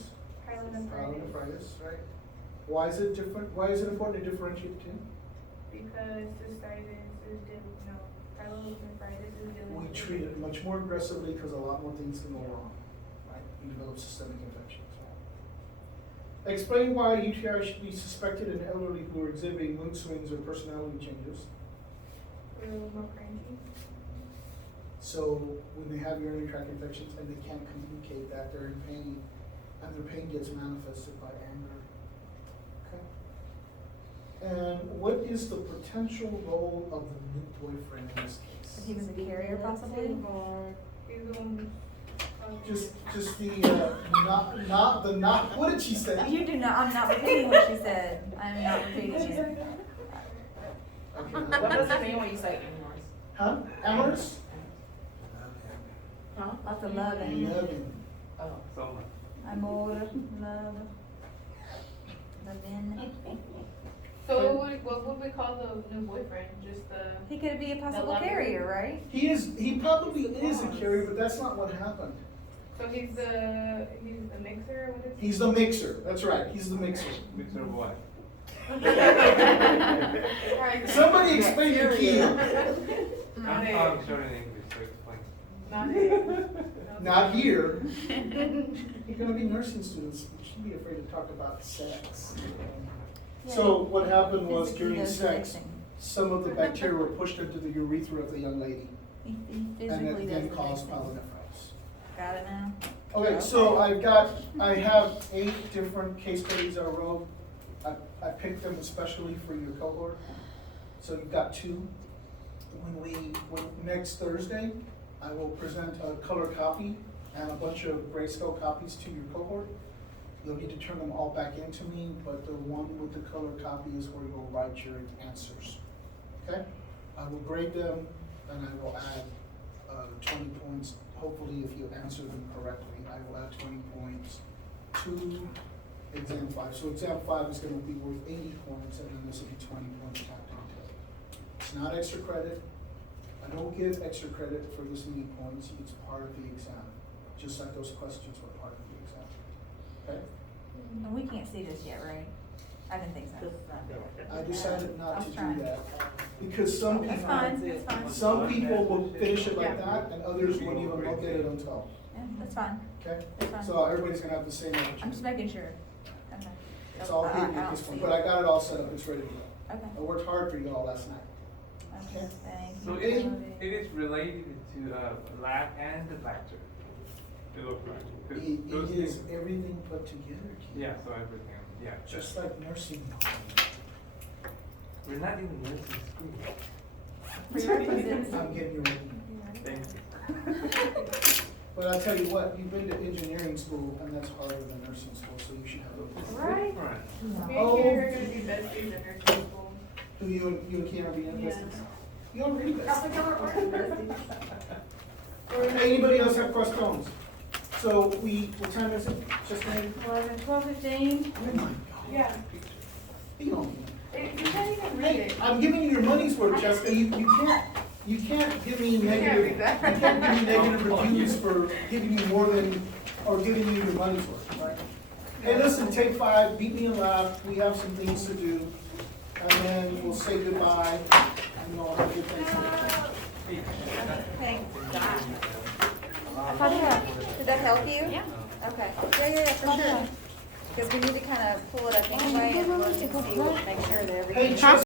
pyelonephritis. Right? Why is it different? Why is it important to differentiate the two? Because cystitis is pyelonephritis is dealing We with. treat it much more aggressively because a lot more things can go wrong. Right? You develop systemic infections. Explain why UTI should be suspected in elderly who are exhibiting mood swings or personality changes. More cranky. So when they have urinary tract infections and they can't communicate that, they're in pain, and their pain gets manifested by anger. Okay? And what is the potential role of the new boyfriend in this case? If he was a carrier possibly? He's the one. Just the, what did she say? You do not, I'm not repeating what she said. I'm not repeating it. Okay. What does it mean when you say amorous? Huh? Amorous? Huh? Lots of love and Loving. Oh. So much. amor, love, loving. So what would we call the new boyfriend? Just the. He could be a possible lover? carrier, right? He probably is a carrier, but that's not what happened. So he's the mixer. What is He's the mixer, that's right, he's the mixer. Mixer of what? Right. Somebody explain the key. I'm sure in English, so explain. Not Not here. You're gonna be nursing students, you shouldn't be afraid to talk about sex. So what happened was Physically during does sex, mixing. some of the bacteria were pushed into the urethra of the young lady, He and physically it does then the caused mixing. pyelonephritis. Got it now? Okay, so I have 8 different case studies I wrote. I picked them especially for your cohort. So you've got 2. When next Thursday, I will present a color copy and a bunch of grayscale copies to your cohort. You'll need to turn them all back into me, but the one with the color copy is where you'll write your answers. Okay? I will grade them and I will add 20 points. Hopefully, if you answer them correctly, I will add 20 points to exam 5. So exam 5 is going to be worth 80 points, and then this will be 20 points tacked onto it. It's not extra credit. I don't give extra credit for this many points. It's part of the exam, just like those questions were part of the exam. Okay? And we can't see this yet, right? I didn't think so. I decided not I'll to try. do that because some That's people, fine, that's fine. some people will finish it like that, and others won't even look at it until. Yeah, that's fine. Okay? That's fine. So everybody's gonna have the same I'm just opportunity. making sure. Okay. It's all hidden at this see point, it. but I got it all set up, it's ready to go. Okay. I worked hard for you all last night. Okay, thank So you. it is related to lab and the lecture. It looks like. 'Cause those It is things- everything put together, Keith. Yeah, so everything, yeah. Just like nursing. We're not in nursing school. Prerequisites. I'm getting you ready. Thank you. But I'll tell you what, you've been to engineering school, and that's harder than nursing school, so you should have a. Right. Different. Me Oh. and Kiara are gonna be besties in nursing school. Who you and Keanu be in Yeah. business? You already best. Or- Anybody else have questions? So what time is it? Just maybe? 12:15. Oh my God. Yeah. You don't. You can't even read Hey, it. I'm giving you your money's worth, Jessica. You can't give me negative, read that. you can't give me negative reviews for giving you more than, or giving you your money's worth, right? Hey, listen, take 5, beat me in lab. We have some things to do. And then we'll say goodbye, and you'll have a good Thanksgiving. Thanks, God. Did that help you? Yeah. Okay. Yeah, for sure. Because we need to kind of pull it up anyway and look and see, make sure that everything. Hey, Chelsea.